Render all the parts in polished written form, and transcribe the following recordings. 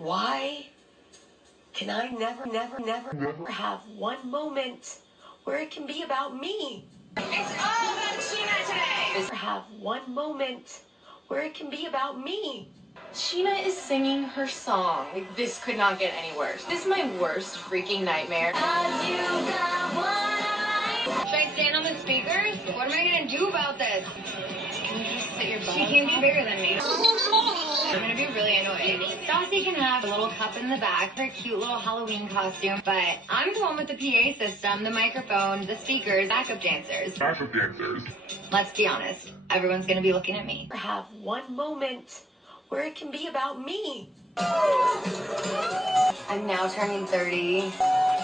Why can I never have one moment where it can be about me? It's all about Scheana today. Have one moment where it can be about me. Scheana is singing her song. Like, this could not get any worse. This is my worst freaking nightmare. Should I stand on the speakers? What am I gonna do about this? Can you just sit your butt? She can't be bigger than me. I'm gonna be really annoyed. Stassi can have a little cup in the back for a cute little Halloween costume, but I'm the one with the PA system, the microphone, the speakers, backup dancers. Let's be honest, everyone's gonna be looking at me. Have one moment where it can be about me. I'm now turning 30.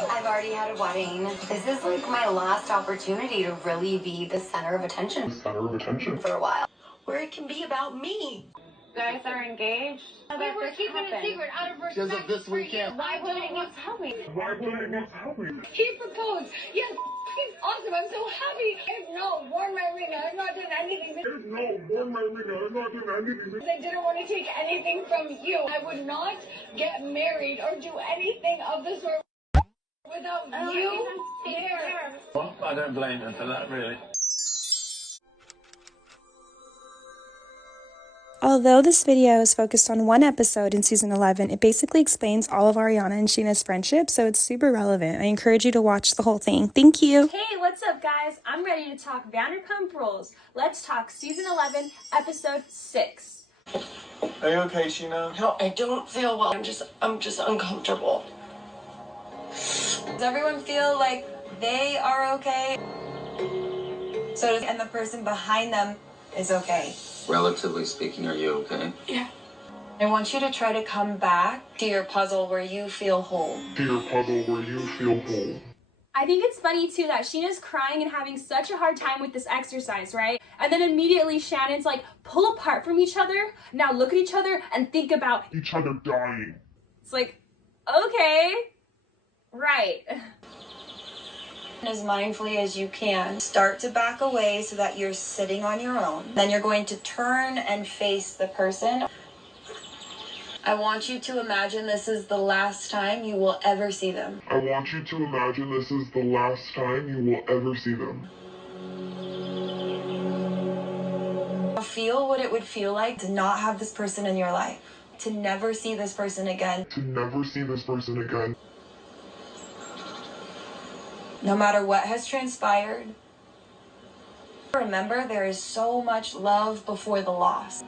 I've already had a wedding. This is like my last opportunity to really be the center of attention. For a while. Where it can be about me. You guys are engaged? Wait, we're keeping it secret out of respect. Because of this weekend. Why wouldn't you tell me? He proposed. Yes, he's awesome. I'm so happy. I've not worn my ring. I've not done anything. I didn't want to take anything from you. I would not get married or do anything of the sort without you there. Well, I don't blame her for that, really. Although this video is focused on one episode in season 11, it basically explains all of Ariana and Scheana's friendship, so it's super relevant. I encourage you to watch the whole thing. Thank you. Hey, what's up, guys? I'm ready to talk Vanderpump Rules. Let's talk season 11, episode 6. Are you okay, Scheana? No, I don't feel well. I'm just uncomfortable. Does everyone feel like they are okay? And the person behind them is okay? Relatively speaking, are you okay? Yeah. I want you to try to come back to your puzzle where you feel whole. I think it's funny, too, that Scheana's crying and having such a hard time with this exercise, right? And then immediately Shannon's like, pull apart from each other, now look at each other and think about each other dying. It's like, okay, right. As mindfully as you can. Start to back away so that you're sitting on your own. Then you're going to turn and face the person. I want you to imagine this is the last time you will ever see them. Feel what it would feel like to not have this person in your life. To never see this person again. No matter what has transpired, remember there is so much love before the loss.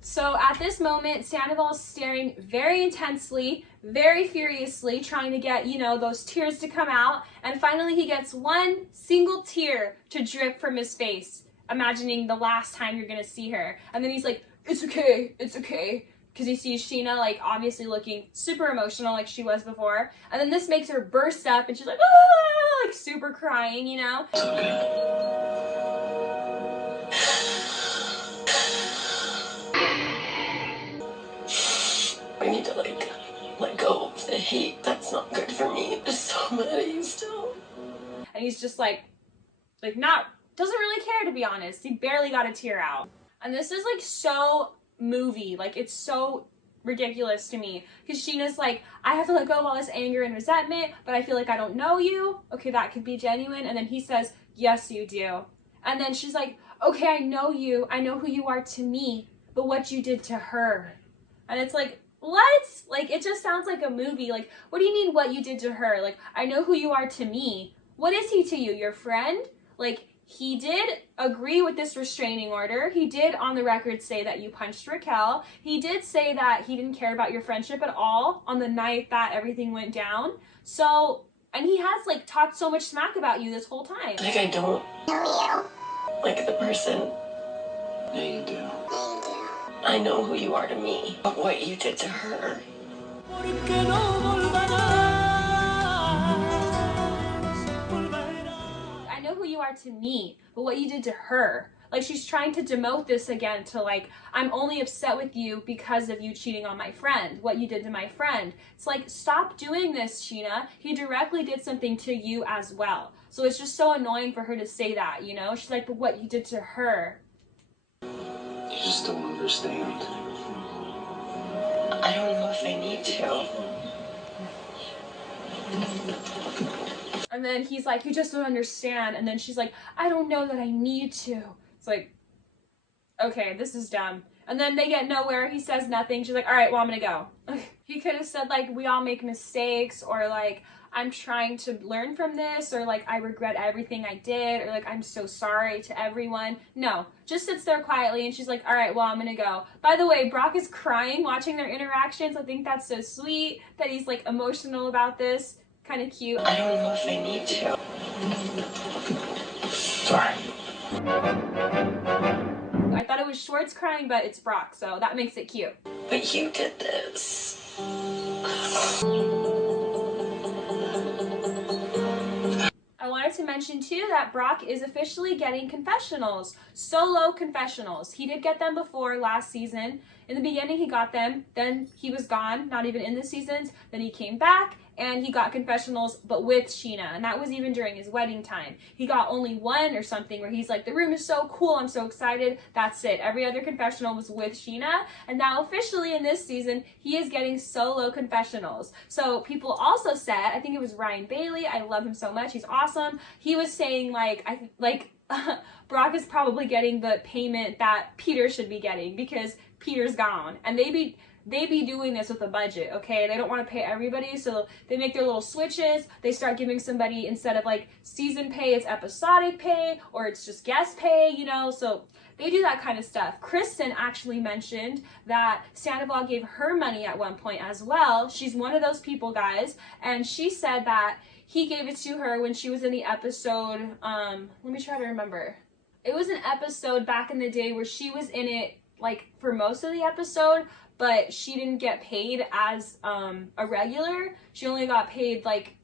So at this moment, Scandoval is staring very intensely, very furiously, trying to get, those tears to come out. And finally he gets one single tear to drip from his face, imagining the last time you're going to see her. And then he's like, it's okay. Because he sees Scheana, like, obviously looking super emotional like she was before. And then this makes her burst up and she's like, ah, like super crying, It's okay. I need to, let go of the hate. That's not good for me. There's so many still. And he's just doesn't really care, to be honest. He barely got a tear out. And this is, so movie. It's so ridiculous to me. Because Scheana's like, I have to let go of all this anger and resentment, but I feel like I don't know you. Okay, that could be genuine. And then he says, yes, you do. And then she's like, okay, I know you. I know who you are to me, but what you did to her. And it's like, what? It just sounds like a movie. What do you mean what you did to her? I know who you are to me. What is he to you? Your friend? He did agree with this restraining order. He did on the record say that you punched Raquel. He did say that he didn't care about your friendship at all on the night that everything went down. So, and he has talked so much smack about you this whole time. I don't know you. The person. Yeah, you do. I know who you are to me, but what you did to her. I know who you are to me, but what you did to her. She's trying to demote this again to I'm only upset with you because of you cheating on my friend, what you did to my friend. It's stop doing this, Scheana. He directly did something to you as well. So it's just so annoying for her to say that, She's like, but what you did to her. You just don't understand. I I don't know if I need to. And then he's like, you just don't understand. And then she's like, I don't know that I need to. It's like, okay, this is dumb. And then they get nowhere. He says nothing. She's like, all right, well, I'm gonna go. He could have said, like, we all make mistakes, or like, I'm trying to learn from this, or like, I regret everything I did, or like, I'm so sorry to everyone. No, just sits there quietly, and she's like, all right, well, I'm gonna go. By the way, Brock is crying watching their interactions. I think that's so sweet that he's like emotional about this. Kind of cute. I don't know if I need to. Sorry. I thought it was Schwartz crying, but it's Brock, so that makes it cute. But you did this. I wanted to mention too that Brock is officially getting confessionals, solo confessionals. He did get them before last season. In the beginning he got them, then he was gone, not even in the seasons. Then he came back and he got confessionals, but with Scheana, and that was even during his wedding time. He got only one or something where he's like, the room is so cool, I'm so excited. That's it. Every other confessional was with Scheana, and now officially in this season, he is getting solo confessionals. So people also said, I think it was Ryan Bailey, I love him so much, he's awesome. He was saying Brock is probably getting the payment that Peter should be getting because Peter's gone, and they be doing this with a budget, okay? They don't want to pay everybody, so they make their little switches. They start giving somebody, instead of like season pay, it's episodic pay, or it's just guest pay, you know? So they do that kind of stuff. Kristen actually mentioned that Scandoval gave her money at one point as well. She's one of those people, guys, and she said that he gave it to her when she was in the episode, let me try to remember. It was an episode back in the day where she was in it like for most of the episode, but she didn't get paid as a regular. She only got paid like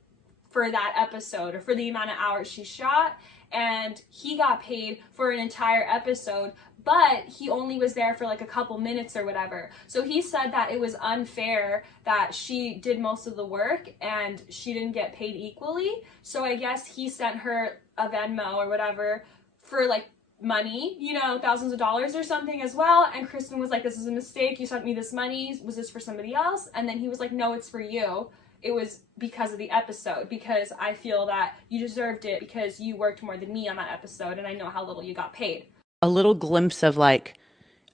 for that episode or for the amount of hours she shot, and he got paid for an entire episode, but he only was there for like a couple minutes or whatever. So he said that it was unfair that she did most of the work and she didn't get paid equally. So I guess he sent her a Venmo or whatever for like money, you know, thousands of dollars or something as well. And Kristen was like, this is a mistake, you sent me this money, was this for somebody else? And then he was like, no, it's for you. It was because of the episode, because I feel that you deserved it because you worked more than me on that episode and I know how little you got paid. A little glimpse of like,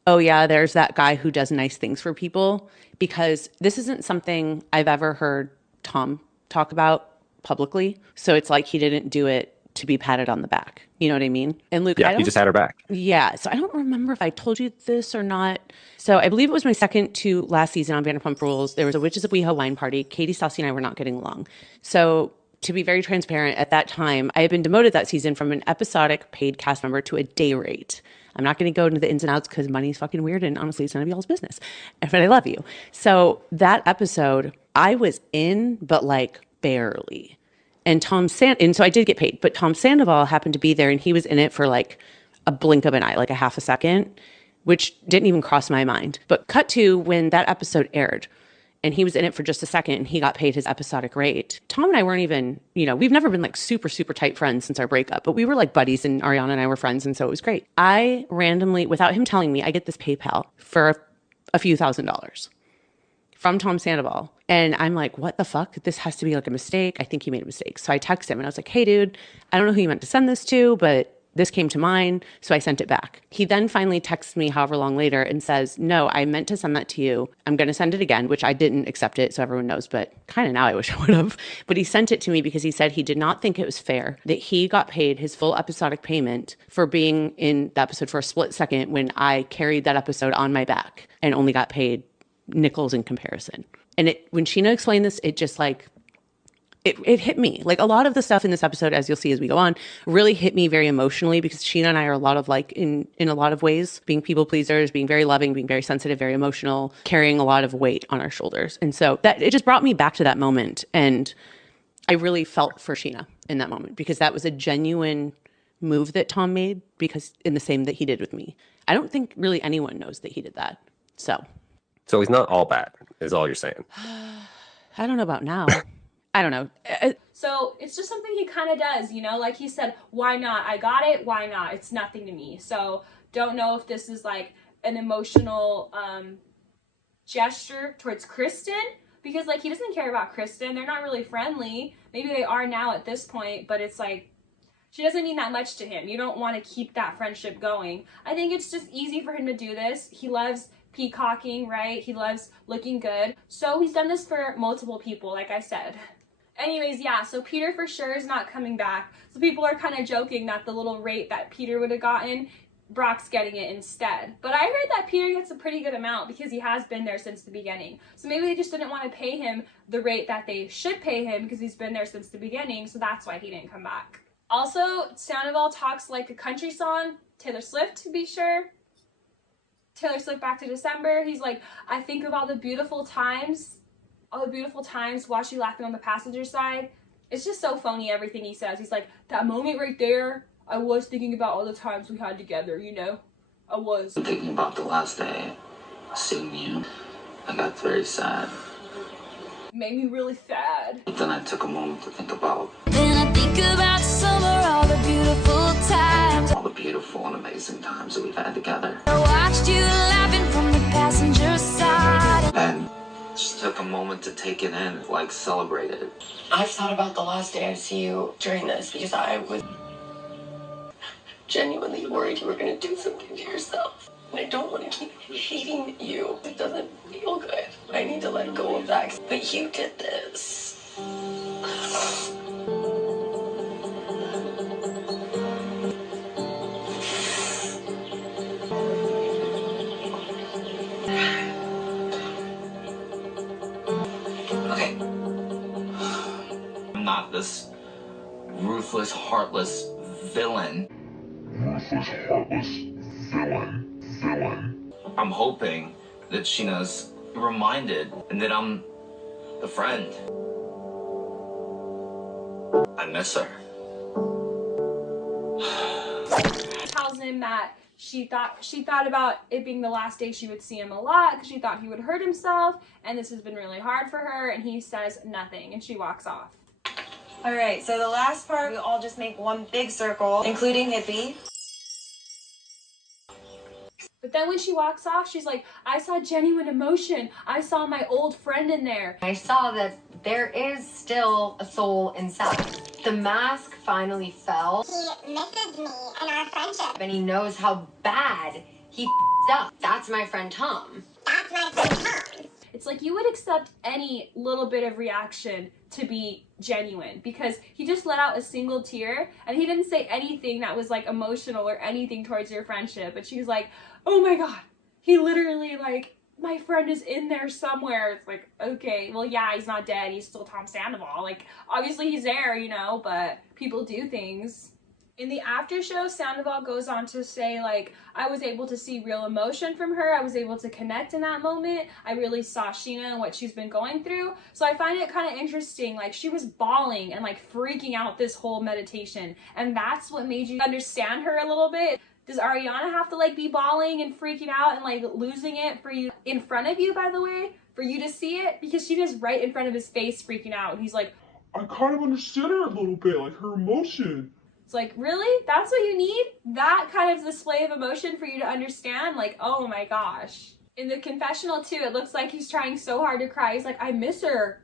oh yeah, there's that guy who does nice things for people, because this isn't something I've ever heard Tom talk about publicly. So it's like he didn't do it to be patted on the back. You know what I mean? And Luke, yeah, he just had her back. Yeah. So I don't remember if I told you this or not. So I believe it was my second to last season on Vanderpump Rules. There was a Witches of WeHo wine party. Katie, Stassi, and I were not getting along. So to be very transparent, at that time, I had been demoted that season from an episodic paid cast member to a day rate. I'm not going to go into the ins and outs because money's fucking weird and honestly, it's none of y'all's business. But I love you. So that episode, I was in, but like barely. And so I did get paid, but Tom Sandoval happened to be there and he was in it for like a blink of an eye, like a half a second, which didn't even cross my mind. But cut to when that episode aired and he was in it for just a second and he got paid his episodic rate. Tom and I weren't even, you know, we've never been like super, super tight friends since our breakup, but we were like buddies and Ariana and I were friends. And so it was great. I randomly, without him telling me, I get this PayPal for a few $1,000s from Tom Sandoval. And I'm like, what the fuck? This has to be like a mistake. I think he made a mistake. So I text him and I was like, hey dude, I don't know who you meant to send this to, but this came to mind. So I sent it back. He then finally texts me however long later and says, no, I meant to send that to you. I'm going to send it again, which I didn't accept it. So everyone knows, but kind of now I wish I would have. But he sent it to me because he said he did not think it was fair that he got paid his full episodic payment for being in the episode for a split second when I carried that episode on my back and only got paid nickels in comparison. And when Scheana explained this, it just like, it hit me. Like a lot of the stuff in this episode, as you'll see as we go on, really hit me very emotionally because Scheana and I are a lot of like, in a lot of ways, being people pleasers, being very loving, being very sensitive, very emotional, carrying a lot of weight on our shoulders. And so it just brought me back to that moment. And I really felt for Scheana in that moment because that was a genuine move that Tom made, because in the same that he did with me. I don't think really anyone knows that he did that. So he's not all bad, is all you're saying. I don't know about now. I don't know. So it's just something he kind of does, you know, like he said, why not? I got it. Why not? It's nothing to me. So don't know if this is like an emotional gesture towards Kristen, because like he doesn't care about Kristen. They're not really friendly. Maybe they are now at this point, but it's like she doesn't mean that much to him. You don't want to keep that friendship going. I think it's just easy for him to do this. He loves peacocking, right? He loves looking good. So he's done this for multiple people, like I said. Anyways, yeah, so Peter for sure is not coming back. So people are kind of joking that the little rate that Peter would have gotten, Brock's getting it instead. But I heard that Peter gets a pretty good amount because he has been there since the beginning. So maybe they just didn't want to pay him the rate that they should pay him because he's been there since the beginning. So that's why he didn't come back. Also, Scandoval talks like a country song, Taylor Swift to be sure. Taylor Swift Back to December. He's like, I think of all the beautiful times watch you laughing on the passenger side. It's just so phony, everything he says. He's like, that moment right there, I was thinking about all the times we had together, you know? I was. I'm thinking about the last day, seeing you. I got very sad. Made me really sad. But then I took a moment to think about. Then I think about summer, all the beautiful times. All the beautiful and amazing times that we've had together. I watched you laughing from the passenger side. And just took a moment to take it in, like celebrate it. I've thought about the last day I see you during this because I was genuinely worried you were going to do something to yourself. And I don't want to keep hating you. It doesn't feel good. I need to let go of that. But you did this. Okay. I'm not this ruthless, heartless villain. I'm hoping that Scheana's reminded and that I'm the friend. I miss her. Tells him that she thought about it being the last day she would see him a lot because she thought he would hurt himself, and this has been really hard for her, and he says nothing, and she walks off. All right, so the last part, we all just make one big circle, including Hippie. But then when she walks off, she's like, I saw genuine emotion. I saw my old friend in there. I saw that there is still a soul inside. The mask finally fell. He misses me and our friendship. And he knows how bad he f***ed up. That's my friend Tom. That's my friend Tom. It's like you would accept any little bit of reaction to be genuine because he just let out a single tear and he didn't say anything that was like emotional or anything towards your friendship. But she's like, oh my God, he literally like, my friend is in there somewhere. It's like, okay, well, yeah, he's not dead. He's still Tom Sandoval. Like, obviously he's there, you know, but people do things. In the after show, Sandoval goes on to say, like, I was able to see real emotion from her. I was able to connect in that moment. I really saw Scheana and what she's been going through. So I find it kind of interesting. Like, she was bawling and, like, freaking out this whole meditation. And that's what made you understand her a little bit. Does Ariana have to, like, be bawling and freaking out and, like, losing it for you in front of you, by the way? For you to see it? Because she was right in front of his face freaking out. And he's like, I kind of understood her a little bit, like her emotion. It's like, really? That's what you need? That kind of display of emotion for you to understand? Like, oh my gosh. In the confessional too, it looks like he's trying so hard to cry. He's like, I miss her.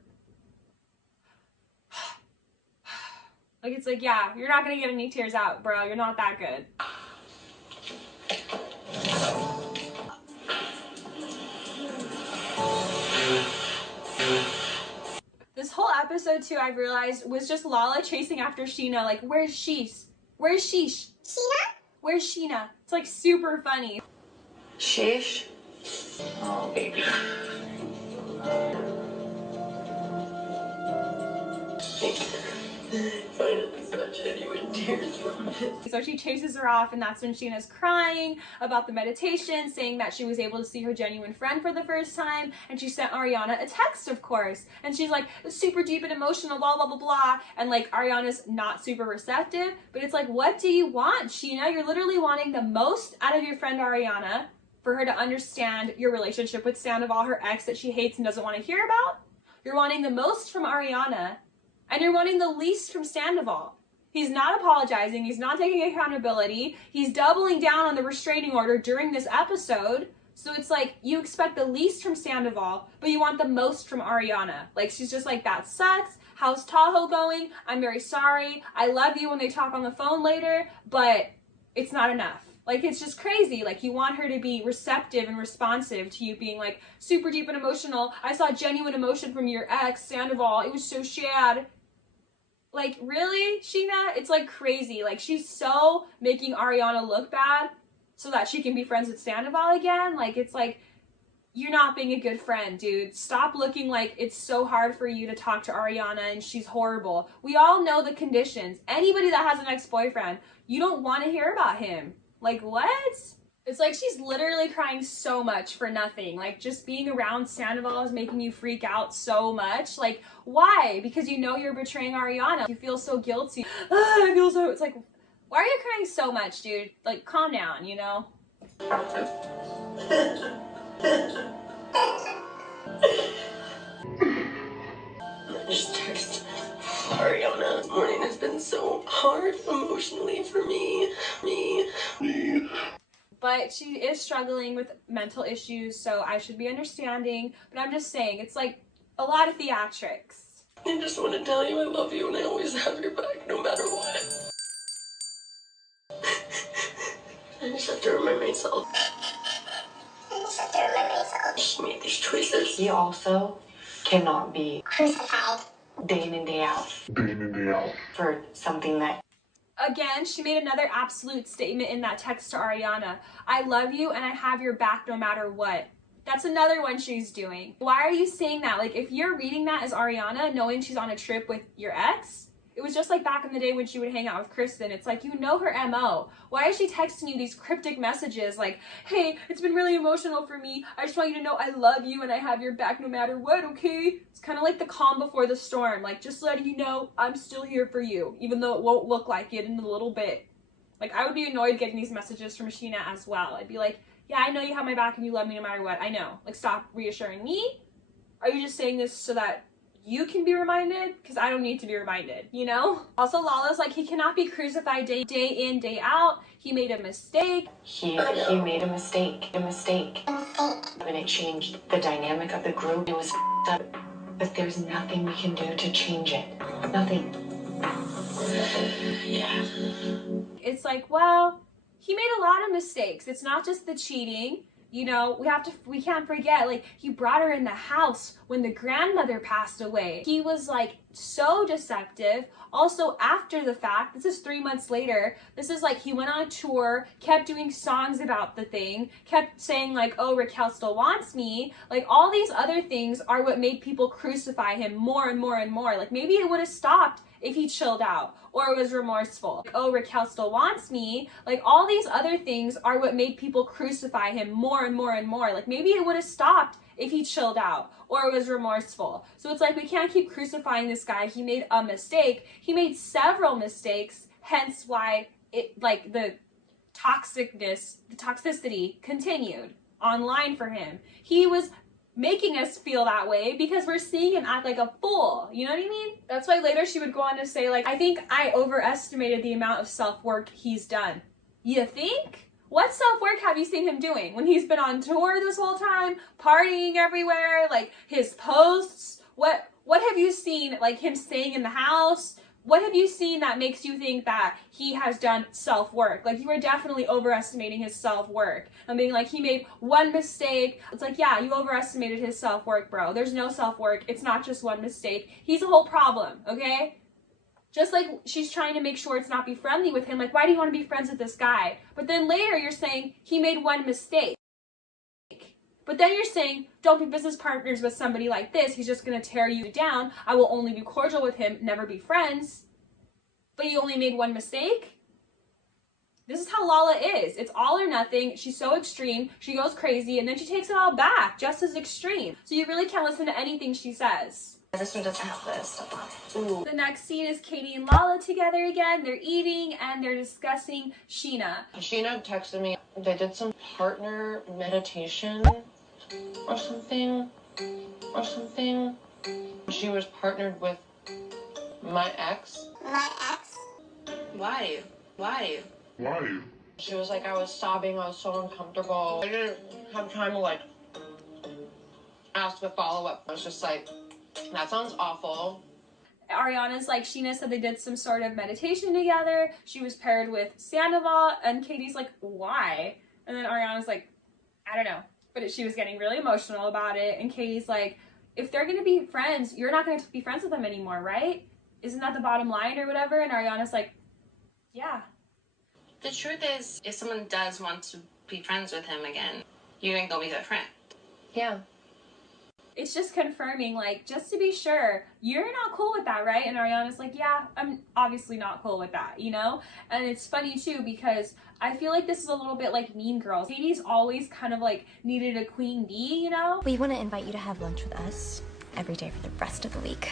Like, it's like, yeah, you're not gonna get any tears out, bro. You're not that good. This whole episode too, I've realized, was just Lala chasing after Scheana. Like, where's Sheesh? Where's Sheesh? Scheana? Where's Scheana? It's like super funny. Shish. Oh, baby. Finally saw genuine tears from it. So she chases her off, and that's when Scheana's crying about the meditation, saying that she was able to see her genuine friend for the first time, and she sent Ariana a text, of course. And she's like, super deep and emotional, blah, blah, blah, blah. And like, Ariana's not super receptive, but it's like, what do you want, Scheana? You're literally wanting the most out of your friend Ariana for her to understand your relationship with Scandoval, her ex that she hates and doesn't want to hear about. You're wanting the most from Ariana, and you're wanting the least from Scandoval. He's not apologizing. He's not taking accountability. He's doubling down on the restraining order during this episode. So it's like, you expect the least from Scandoval, but you want the most from Ariana. Like, she's just like, that sucks. How's Tahoe going? I'm very sorry. I love you when they talk on the phone later, but it's not enough. Like, it's just crazy. Like, you want her to be receptive and responsive to you being like super deep and emotional. I saw genuine emotion from your ex, Scandoval. It was so sad. Like, really, Scheana? It's like crazy. Like, she's so making Ariana look bad so that she can be friends with Scandoval again. Like, it's like, you're not being a good friend, dude. Stop looking like it's so hard for you to talk to Ariana and she's horrible. We all know the conditions. Anybody that has an ex-boyfriend, you don't want to hear about him. Like, what? It's like she's literally crying so much for nothing. Like, just being around Scandoval is making you freak out so much. Like, why? Because you know you're betraying Ariana. You feel so guilty. I feel so... It's like, why are you crying so much, dude? Like, calm down, you know? I just texted Ariana. This morning has been so hard emotionally for me. But she is struggling with mental issues, so I should be understanding. But I'm just saying, it's like a lot of theatrics. I just want to tell you I love you and I always have your back no matter what. I just have to remind myself. She made these choices. He also cannot be crucified day in and day out. For something that... Again, she made another absolute statement in that text to Ariana. I love you and I have your back no matter what. That's another one she's doing. Why are you saying that? Like, if you're reading that as Ariana, knowing she's on a trip with your ex, it was just like back in the day when she would hang out with Kristen. It's like, you know her MO. Why is she texting you these cryptic messages like, hey, it's been really emotional for me. I just want you to know I love you and I have your back no matter what, okay? It's kind of like the calm before the storm. Like, just letting you know I'm still here for you, even though it won't look like it in a little bit. Like, I would be annoyed getting these messages from Scheana as well. I'd be like, yeah, I know you have my back and you love me no matter what. I know. Like, stop reassuring me. Are you just saying this so that you can be reminded? Because I don't need to be reminded, you know? Also, Lala's like, he cannot be crucified day in, day out. He made a mistake. He made a mistake. And it changed the dynamic of the group. It was up. But there's nothing we can do to change it. Nothing. Yeah. It's like, well, he made a lot of mistakes. It's not just the cheating. You know, we can't forget, like, he brought her in the house when the grandmother passed away. He was like so deceptive. Also, after the fact, this is 3 months later, this is like he went on a tour, kept doing songs about the thing, kept saying like, oh, Raquel still wants me. Like, all these other things are what made people crucify him more and more and more. Like, maybe it would have stopped if he chilled out or was remorseful. Like, oh, Raquel still wants me. Like, all these other things are what made people crucify him more and more and more. Like, maybe it would have stopped if he chilled out or was remorseful. So it's like, we can't keep crucifying this guy. He made a mistake. He made several mistakes, hence why it, like, the toxicity continued online for him. He was making us feel that way because we're seeing him act like a fool. You know what I mean? That's why later she would go on to say, like, I think I overestimated the amount of self-work he's done. You think? What self-work have you seen him doing when he's been on tour this whole time, partying everywhere, like his posts? What have you seen, like him staying in the house? What have you seen that makes you think that he has done self-work? Like, you are definitely overestimating his self-work. I'm being like, he made one mistake. It's like, yeah, you overestimated his self-work, bro. There's no self-work. It's not just one mistake. He's a whole problem, okay? Just like she's trying to make sure it's not be friendly with him. Like, why do you want to be friends with this guy? But then later you're saying he made one mistake. But then you're saying, don't be business partners with somebody like this. He's just going to tear you down. I will only be cordial with him, never be friends. But you only made one mistake? This is how Lala is. It's all or nothing. She's so extreme. She goes crazy, and then she takes it all back, just as extreme. So you really can't listen to anything she says. This one doesn't have this stuff on it. Ooh. The next scene is Katie and Lala together again. They're eating, and they're discussing Scheana. Scheana texted me. They did some partner meditation or something. She was partnered with my ex. Why? She was like, I was sobbing, I was so uncomfortable. I didn't have time to like ask a follow-up. I was just like, that sounds awful. Ariana's like, Scheana said they did some sort of meditation together. She was paired with Scandoval, and Katie's like, why? And then Ariana's like, I don't know. But she was getting really emotional about it. And Katie's like, if they're going to be friends, you're not going to be friends with them anymore, right? Isn't that the bottom line or whatever? And Ariana's like, yeah. The truth is, if someone does want to be friends with him again, you're going to go be their friend. Yeah. It's just confirming, like, just to be sure, you're not cool with that, right? And Ariana's like, yeah, I'm obviously not cool with that, you know? And it's funny, too, because I feel like this is a little bit like Mean Girls. Katie's always kind of, like, needed a queen bee, you know? We want to invite you to have lunch with us every day for the rest of the week.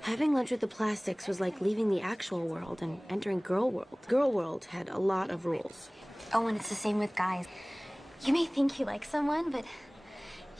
Having lunch with the plastics was like leaving the actual world and entering Girl World. Girl World had a lot of rules. Oh, and it's the same with guys. You may think you like someone, but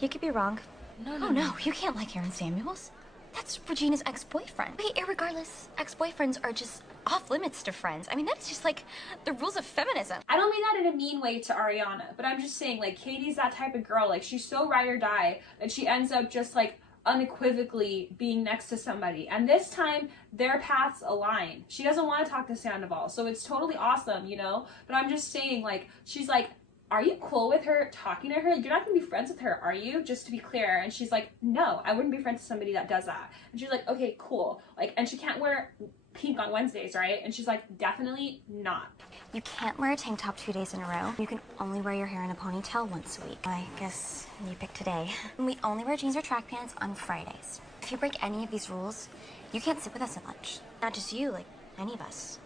you could be wrong. No, you can't like Aaron Samuels. That's Regina's ex-boyfriend. Wait, irregardless, ex-boyfriends are just off limits to friends. I mean, that's just like the rules of feminism. I don't mean that in a mean way to Ariana, but I'm just saying, like, Katie's that type of girl. Like, she's so ride or die that she ends up just, like, unequivocally being next to somebody. And this time, their paths align. She doesn't want to talk to Sandoval, so it's totally awesome, you know? But I'm just saying, like, she's like, are you cool with her talking to her? You're not gonna be friends with her, are you? Just to be clear. And she's like, no, I wouldn't be friends with somebody that does that. And she's like, okay, cool. Like, and she can't wear pink on Wednesdays, right? And she's like, definitely not. You can't wear a tank top 2 days in a row. You can only wear your hair in a ponytail once a week. I guess you pick today. And we only wear jeans or track pants on Fridays. If you break any of these rules, you can't sit with us at lunch. Not just you, like any of us.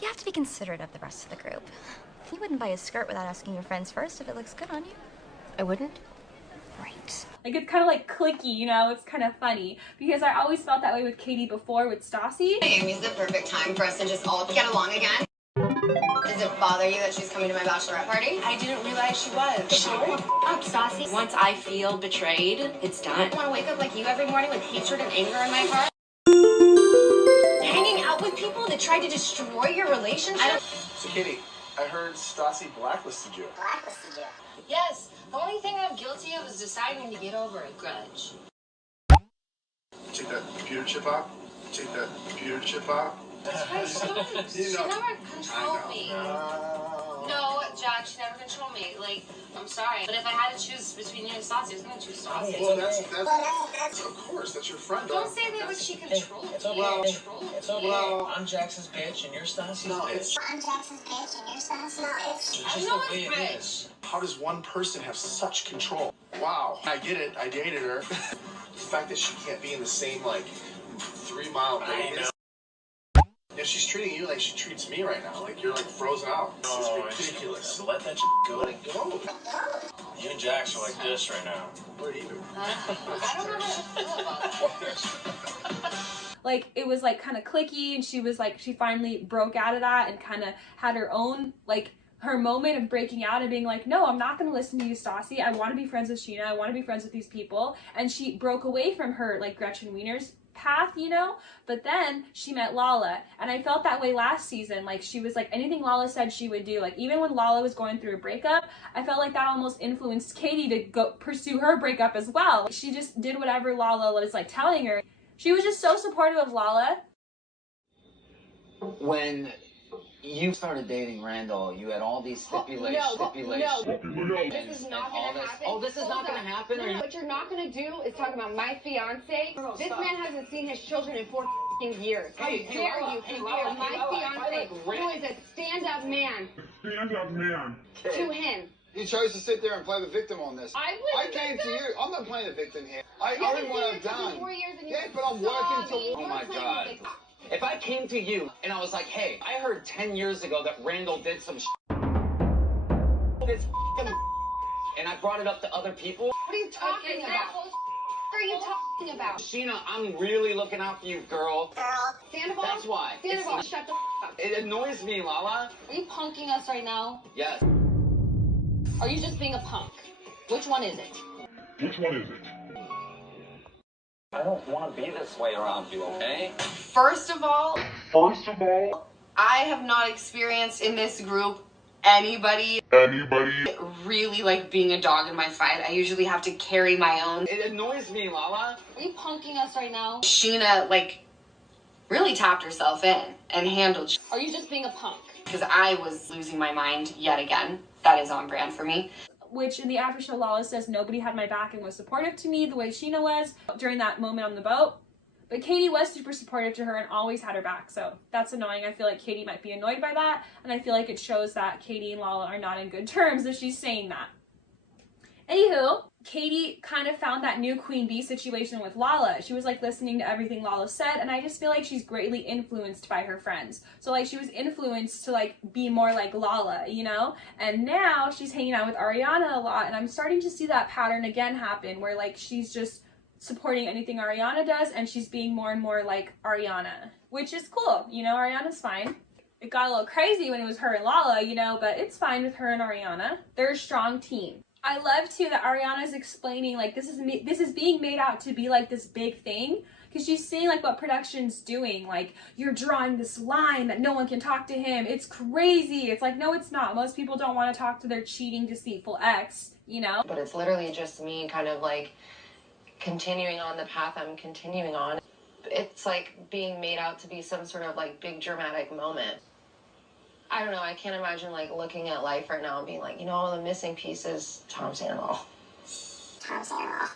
You have to be considerate of the rest of the group. You wouldn't buy a skirt without asking your friends first if it looks good on you. I wouldn't? Right. Like, it's kind of like clicky, you know? It's kind of funny. Because I always felt that way with Katie before with Stassi. Miami's the perfect time for us to just all get along again. Does it bother you that she's coming to my bachelorette party? I didn't realize she was. Sure. Up, Stassi. Once I feel betrayed, it's done. I want to wake up like you every morning with hatred and anger in my heart. Hanging out with people that tried to destroy your relationship? So, Katie, I heard Stassi blacklisted you. Blacklisted you? Yes. The only thing I'm guilty of is deciding to get over a grudge. Take that computer chip out. Take that computer chip out. She never controlled me. No, Jack, she never controlled me. Like, I'm sorry. But if I had to choose between you and Stassi, I was going to choose Stassi. Well, that's of course, that's your friend. Don't say that like she controlled me. It's okay. Well, I'm Jackson's bitch and you're Stassi's bitch. I'm Jackson's bitch and you're Stassi's bitch. It's just the way it is. How does one person have such control? Wow. I get it. I dated her. The fact that she can't be in the same, like, 3-mile radius. If she's treating you like she treats me right now, like you're like frozen out. This is ridiculous. Let that go. Let it go. You and Jax are like this right now. What are you doing? I don't know how to feel about that. Like, it was like kind of clicky, and she was like, she finally broke out of that and kind of had her own, like, her moment of breaking out and being like, no, I'm not going to listen to you, Stassi. I want to be friends with Scheana. I want to be friends with these people. And she broke away from her, like, Gretchen Wiener's path, you know? But then she met Lala, and I felt that way last season. Like, she was like, anything Lala said she would do. Like, even when Lala was going through a breakup, I felt like that almost influenced Katie to go pursue her breakup as well. She just did whatever Lala was, like, telling her. She was just so supportive of Lala. When you started dating Randall, you had all these stipulations. No. This is not going to happen. Oh, this is not going to happen? No, what you're not going to do is talk about my fiance. This man hasn't seen his children in 4 years. How dare you compare my fiance, who is a stand-up man, to him? You chose to sit there and play the victim on this. I came to you. I'm not playing the victim here. I own what I've done. Yeah, but I'm working towards. Oh my God. If I came to you and I was like, hey, I heard 10 years ago that Randall did some this and I brought it up to other people. What are you talking about? What are you talking about? Scheana, I'm really looking out for you, girl. Sandoval? That's why. Sandoval, shut the up. It annoys me, Lala. Are you punking us right now? Yes. Are you just being a punk? Which one is it? I don't want to be this way around you, okay? First of all, I have not experienced in this group anybody really like being a dog in my fight. I usually have to carry my own. It annoys me, Lala. Are you punking us right now? Scheana like really tapped herself in and handled. Are you just being a punk? Because I was losing my mind yet again. That is on brand for me. Which in the after show, Lala says nobody had my back and was supportive to me the way Scheana was during that moment on the boat. But Katie was super supportive to her and always had her back. So that's annoying. I feel like Katie might be annoyed by that. And I feel like it shows that Katie and Lala are not in good terms if she's saying that. Anywho, Katie kind of found that new Queen Bee situation with Lala. She was like listening to everything Lala said, and I just feel like she's greatly influenced by her friends. So like she was influenced to like be more like Lala, you know? And now she's hanging out with Ariana a lot, and I'm starting to see that pattern again happen where like she's just supporting anything Ariana does and she's being more and more like Ariana, which is cool. You know, Ariana's fine. It got a little crazy when it was her and Lala, you know, but it's fine with her and Ariana. They're a strong team. I love too that Ariana's explaining like this is being made out to be like this big thing, because she's saying like what production's doing, like you're drawing this line that no one can talk to him. It's crazy. It's like, no, it's not. Most people don't want to talk to their cheating, deceitful ex, you know? But it's literally just me kind of like continuing on the path I'm continuing on. It's like being made out to be some sort of like big dramatic moment. I don't know, I can't imagine like looking at life right now and being like, you know, the missing piece is Tom Sandoval. Tom Sandoval.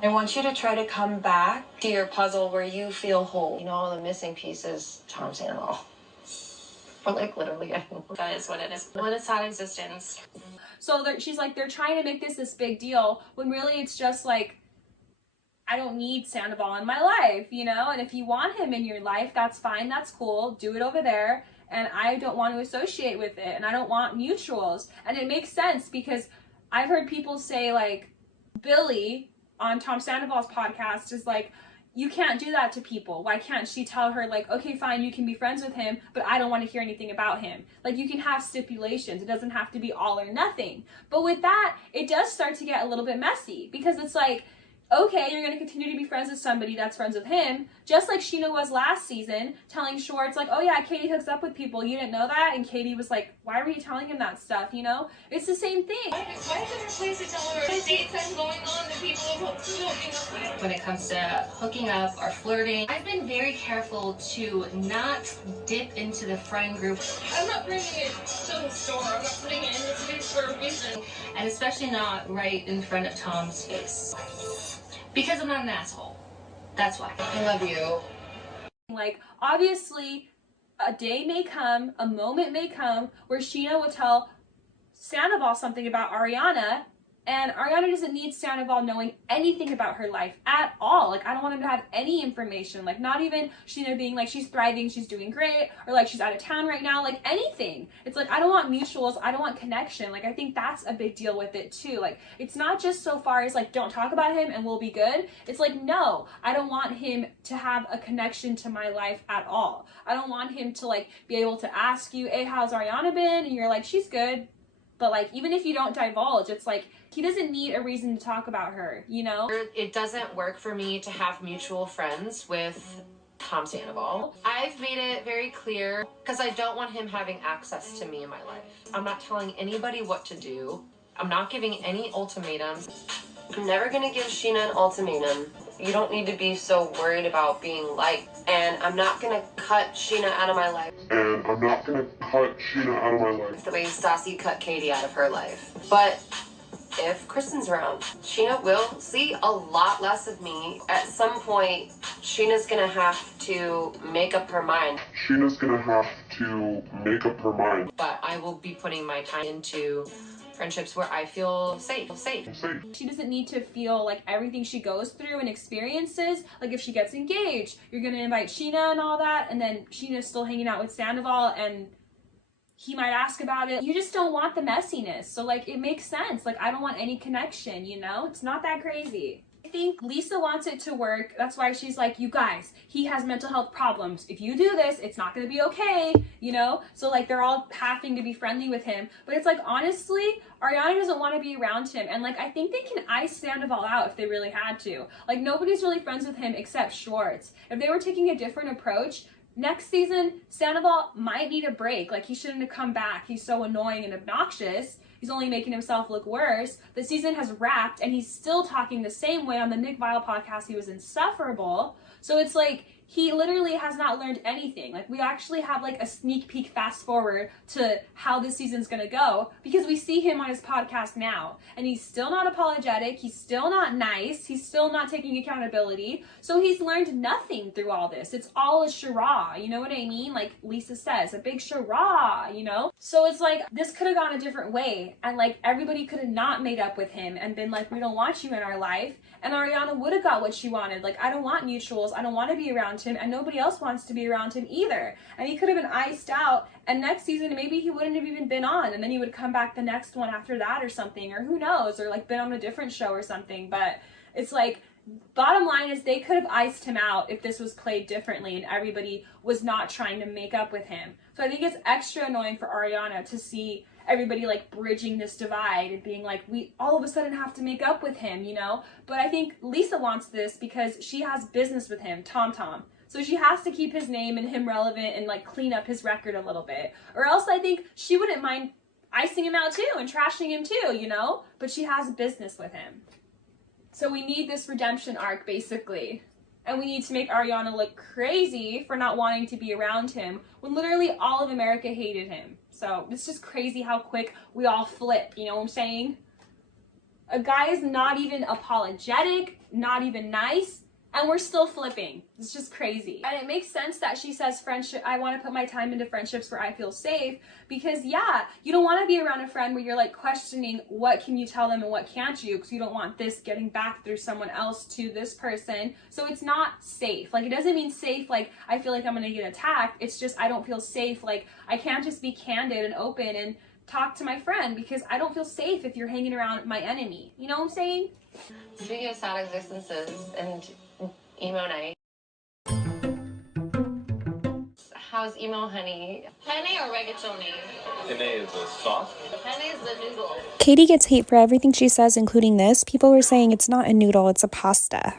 I want you to try to come back to your puzzle where you feel whole. You know, the missing piece is Tom Sandoval. Or like literally, that is what it is. What is sad existence? So she's like, they're trying to make this big deal when really it's just like, I don't need Sandoval in my life, you know? And if you want him in your life, that's fine, that's cool, do it over there. And I don't want to associate with it, and I don't want mutuals. And it makes sense because I've heard people say like, Billy on Tom Sandoval's podcast is like, you can't do that to people. Why can't she tell her like, okay, fine, you can be friends with him, but I don't want to hear anything about him. Like you can have stipulations. It doesn't have to be all or nothing. But with that, it does start to get a little bit messy because it's like, okay, you're going to continue to be friends with somebody that's friends with him, just like Scheana was last season, telling Schwartz, like, oh yeah, Katie hooks up with people, you didn't know that? And Katie was like, why were you telling him that stuff, you know? It's the same thing. Why is it her place to tell her dates that's going on that people are hooking up with? When it comes to hooking up or flirting, I've been very careful to not dip into the friend group. I'm not bringing it to the store, I'm not putting it in this space for a reason. And especially not right in front of Tom's face. Because I'm not an asshole. That's why. I love you. Like, obviously, a day may come, a moment may come where Scheana will tell Sandoval something about Ariana, and Ariana doesn't need Sandoval knowing anything about her life at all. Like, I don't want him to have any information. Like, not even Scheana being like, she's thriving, she's doing great, or like, she's out of town right now, like anything. It's like, I don't want mutuals, I don't want connection. Like, I think that's a big deal with it too. Like, it's not just so far as like, don't talk about him and we'll be good. It's like, no, I don't want him to have a connection to my life at all. I don't want him to like, be able to ask you, hey, how's Ariana been? And you're like, she's good. But like, even if you don't divulge, it's like, he doesn't need a reason to talk about her, you know? It doesn't work for me to have mutual friends with Tom Sandoval. I've made it very clear because I don't want him having access to me in my life. I'm not telling anybody what to do. I'm not giving any ultimatums. I'm never gonna give Scheana an ultimatum. You don't need to be so worried about being liked. And I'm not gonna cut Scheana out of my life. The way Stassi cut Katie out of her life. But if Kristen's around, Scheana will see a lot less of me. At some point, Sheena's gonna have to make up her mind. But I will be putting my time into friendships where I feel safe. She doesn't need to feel like everything she goes through and experiences, like if she gets engaged, you're gonna invite Scheana and all that, and then Sheena's still hanging out with Sandoval and he might ask about it. You just don't want the messiness. So like, it makes sense. Like, I don't want any connection, you know? It's not that crazy. I think Lisa wants it to work. That's why she's like, you guys, he has mental health problems. If you do this, it's not gonna be okay, you know? So like, they're all having to be friendly with him. But it's like, honestly, Ariana doesn't want to be around him. And like, I think they can ice Sandoval out if they really had to. Like, nobody's really friends with him except Schwartz. If they were taking a different approach, Next season, Scandoval might need a break. Like, he shouldn't have come back. He's so annoying and obnoxious. He's only making himself look worse. The season has wrapped, and he's still talking the same way on the Nick Viall podcast. He was insufferable. So it's like, he literally has not learned anything. Like, we actually have like a sneak peek fast forward to how this season's gonna go, because we see him on his podcast now, and he's still not apologetic, he's still not nice, he's still not taking accountability. So he's learned nothing through all this. It's all a charade, you know what I mean? Like Lisa says, a big charade, you know? So it's like, this could have gone a different way, and like everybody could have not made up with him and been like, we don't want you in our life. And Ariana would have got what she wanted. Like, I don't want mutuals, I don't want to be around him, and nobody else wants to be around him either. And he could have been iced out, and next season maybe he wouldn't have even been on, and then he would come back the next one after that or something, or who knows, or like been on a different show or something. But it's like, bottom line is, they could have iced him out if this was played differently and everybody was not trying to make up with him. So I think it's extra annoying for Ariana to see everybody like bridging this divide and being like, we all of a sudden have to make up with him, you know? But I think Lisa wants this because she has business with him, Tom. So she has to keep his name and him relevant and like clean up his record a little bit. Or else I think she wouldn't mind icing him out too and trashing him too, you know? But she has business with him. So we need this redemption arc, basically. And we need to make Ariana look crazy for not wanting to be around him when literally all of America hated him. So it's just crazy how quick we all flip, you know what I'm saying? A guy is not even apologetic, not even nice, and we're still flipping. It's just crazy. And it makes sense that she says friendship, I want to put my time into friendships where I feel safe, because yeah, you don't want to be around a friend where you're like questioning what can you tell them and what can't you, because you don't want this getting back through someone else to this person. So it's not safe. Like, it doesn't mean safe like I feel like I'm gonna get attacked. It's just I don't feel safe. Like, I can't just be candid and open and talk to my friend because I don't feel safe if you're hanging around my enemy. You know what I'm saying? Speaking of sad existences and emo night, how's emo honey? Penne or rigatoni? Penne is a sauce. Penne is the noodle. Katie gets hate for everything she says, including this. People were saying it's not a noodle, it's a pasta.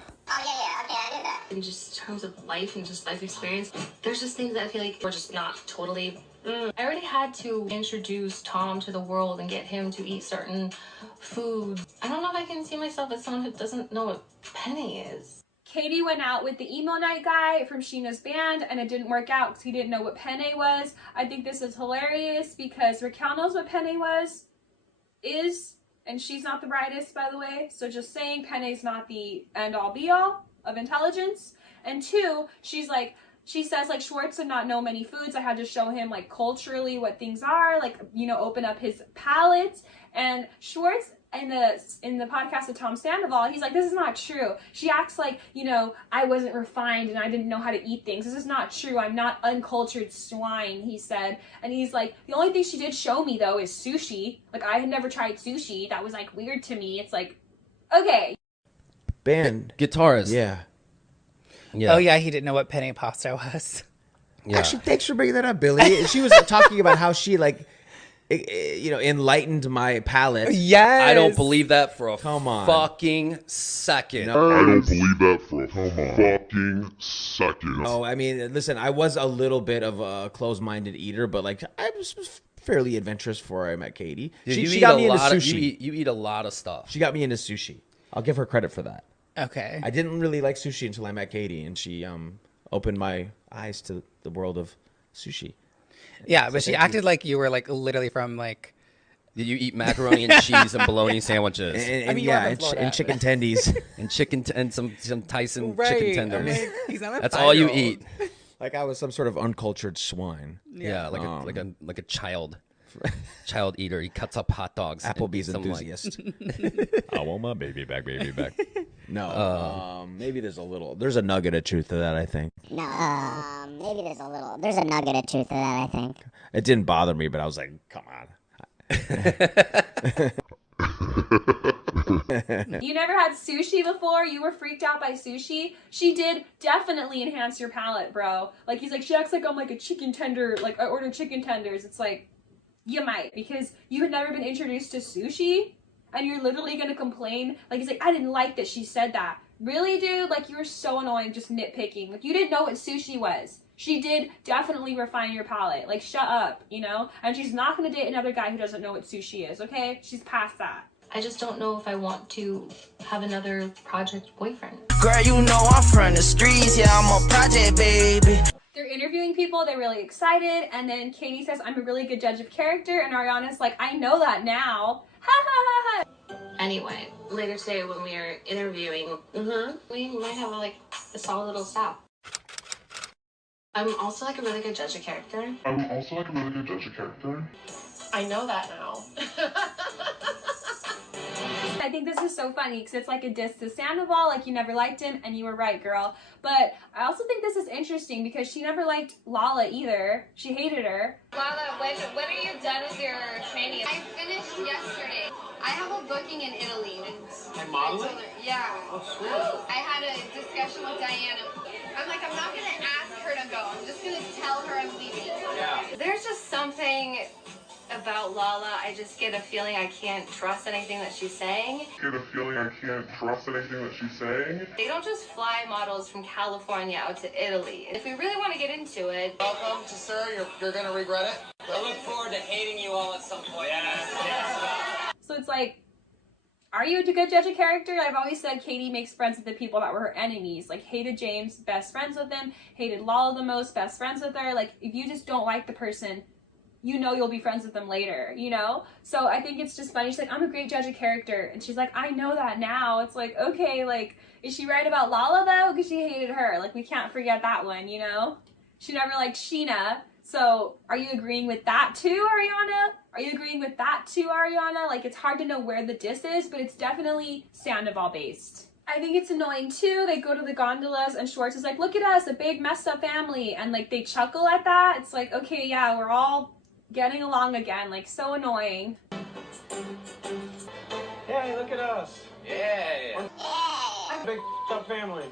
In just terms of life and just life experience, there's just things that I feel like we're just not totally. I already had to introduce Tom to the world and get him to eat certain foods. I don't know if I can see myself as someone who doesn't know what penne is. Katie went out with the emo night guy from Scheana's band, and it didn't work out because he didn't know what penne was. I think this is hilarious because Raquel knows what penne is, and she's not the brightest, by the way. So just saying, penne's not the end-all be-all of intelligence. And two, she says like Schwartz did not know many foods. I had to show him like culturally what things are, like, you know, open up his palate. And Schwartz in the podcast with Tom Sandoval, he's like, this is not true. She acts like, you know, I wasn't refined and I didn't know how to eat things. This is not true. I'm not uncultured swine, he said. And he's like, the only thing she did show me though is sushi. Like, I had never tried sushi. That was like weird to me. It's like, okay. Band. Guitarist. Yeah. Oh yeah, he didn't know what penne pasta was. Yeah. Actually, thanks for bringing that up, Billy. She was talking about how she like, you know, enlightened my palate. Yes. I don't believe that for a fucking second. No. I don't believe that for a fucking second. Oh, I mean, listen, I was a little bit of a closed-minded eater, but like I was fairly adventurous before I met Katie. Dude, she got me into sushi. You eat a lot of stuff. She got me into sushi. I'll give her credit for that. Okay. I didn't really like sushi until I met Katie, and she opened my eyes to the world of sushi. Yeah, but she acted like you were like literally from like. Did you eat macaroni and cheese and bologna sandwiches? And, I mean, yeah, and chicken tendies. and some Tyson right. chicken tenders. Like, he's not a That's all you eat. Like I was some sort of uncultured swine. Yeah, like a child eater. He cuts up hot dogs. Applebee's enthusiast. I want my baby back. No, maybe there's a nugget of truth to that, I think. No, maybe there's a nugget of truth to that, I think. It didn't bother me, but I was like, come on. You never had sushi before? You were freaked out by sushi? She did definitely enhance your palate, bro. Like, he's like, she acts like I'm like a chicken tender, like I ordered chicken tenders. It's like, you might, because you had never been introduced to sushi, and you're literally gonna complain. Like, he's like, I didn't like that she said that. Really, dude? Like, you were so annoying just nitpicking. Like, you didn't know what sushi was. She did definitely refine your palate. Like, shut up, you know? And she's not gonna date another guy who doesn't know what sushi is, okay? She's past that. I just don't know if I want to have another project boyfriend. Girl, you know I'm from the streets, yeah, I'm a project baby. They're interviewing people, they're really excited, and then Katie says, I'm a really good judge of character, and Ariana's like, I know that now. Ha ha ha ha. Anyway, later today when we are interviewing, we might have like a solid little stop. I'm also like a really good judge of character. I know that now. I think this is so funny because it's like a diss to Scandoval, like you never liked him, and you were right, girl. But I also think this is interesting because she never liked Lala either. She hated her. Lala, when are you done with your training? I finished yesterday. I have a booking in Italy. And modeling? Yeah. Oh, sweet. I had a discussion with Diana. I'm like, I'm not going to ask her to go. I'm just going to tell her I'm leaving. Yeah. There's just something about Lala. I just get a feeling I can't trust anything that she's saying. They don't just fly models from California out to Italy. If we really want to get into it. Welcome to Sir. You're going to regret it. I look forward to hating you all at some point. So it's like, are you a good judge of character? I've always said Katie makes friends with the people that were her enemies. Like, hated James, best friends with him. Hated Lala the most, best friends with her. Like, if you just don't like the person, you know you'll be friends with them later, you know? So I think it's just funny. She's like, I'm a great judge of character. And she's like, I know that now. It's like, okay, like, is she right about Lala, though? Because she hated her. Like, we can't forget that one, you know? She never liked Scheana. So are you agreeing with that too, Ariana? Are you agreeing with that too, Ariana? Like, it's hard to know where the diss is, but it's definitely Scandoval based. I think it's annoying too. They go to the gondolas and Schwartz is like, look at us, a big messed up family. And like, they chuckle at that. It's like, okay, yeah, we're all getting along again. Like, so annoying. Hey, look at us. Yeah. Big up family.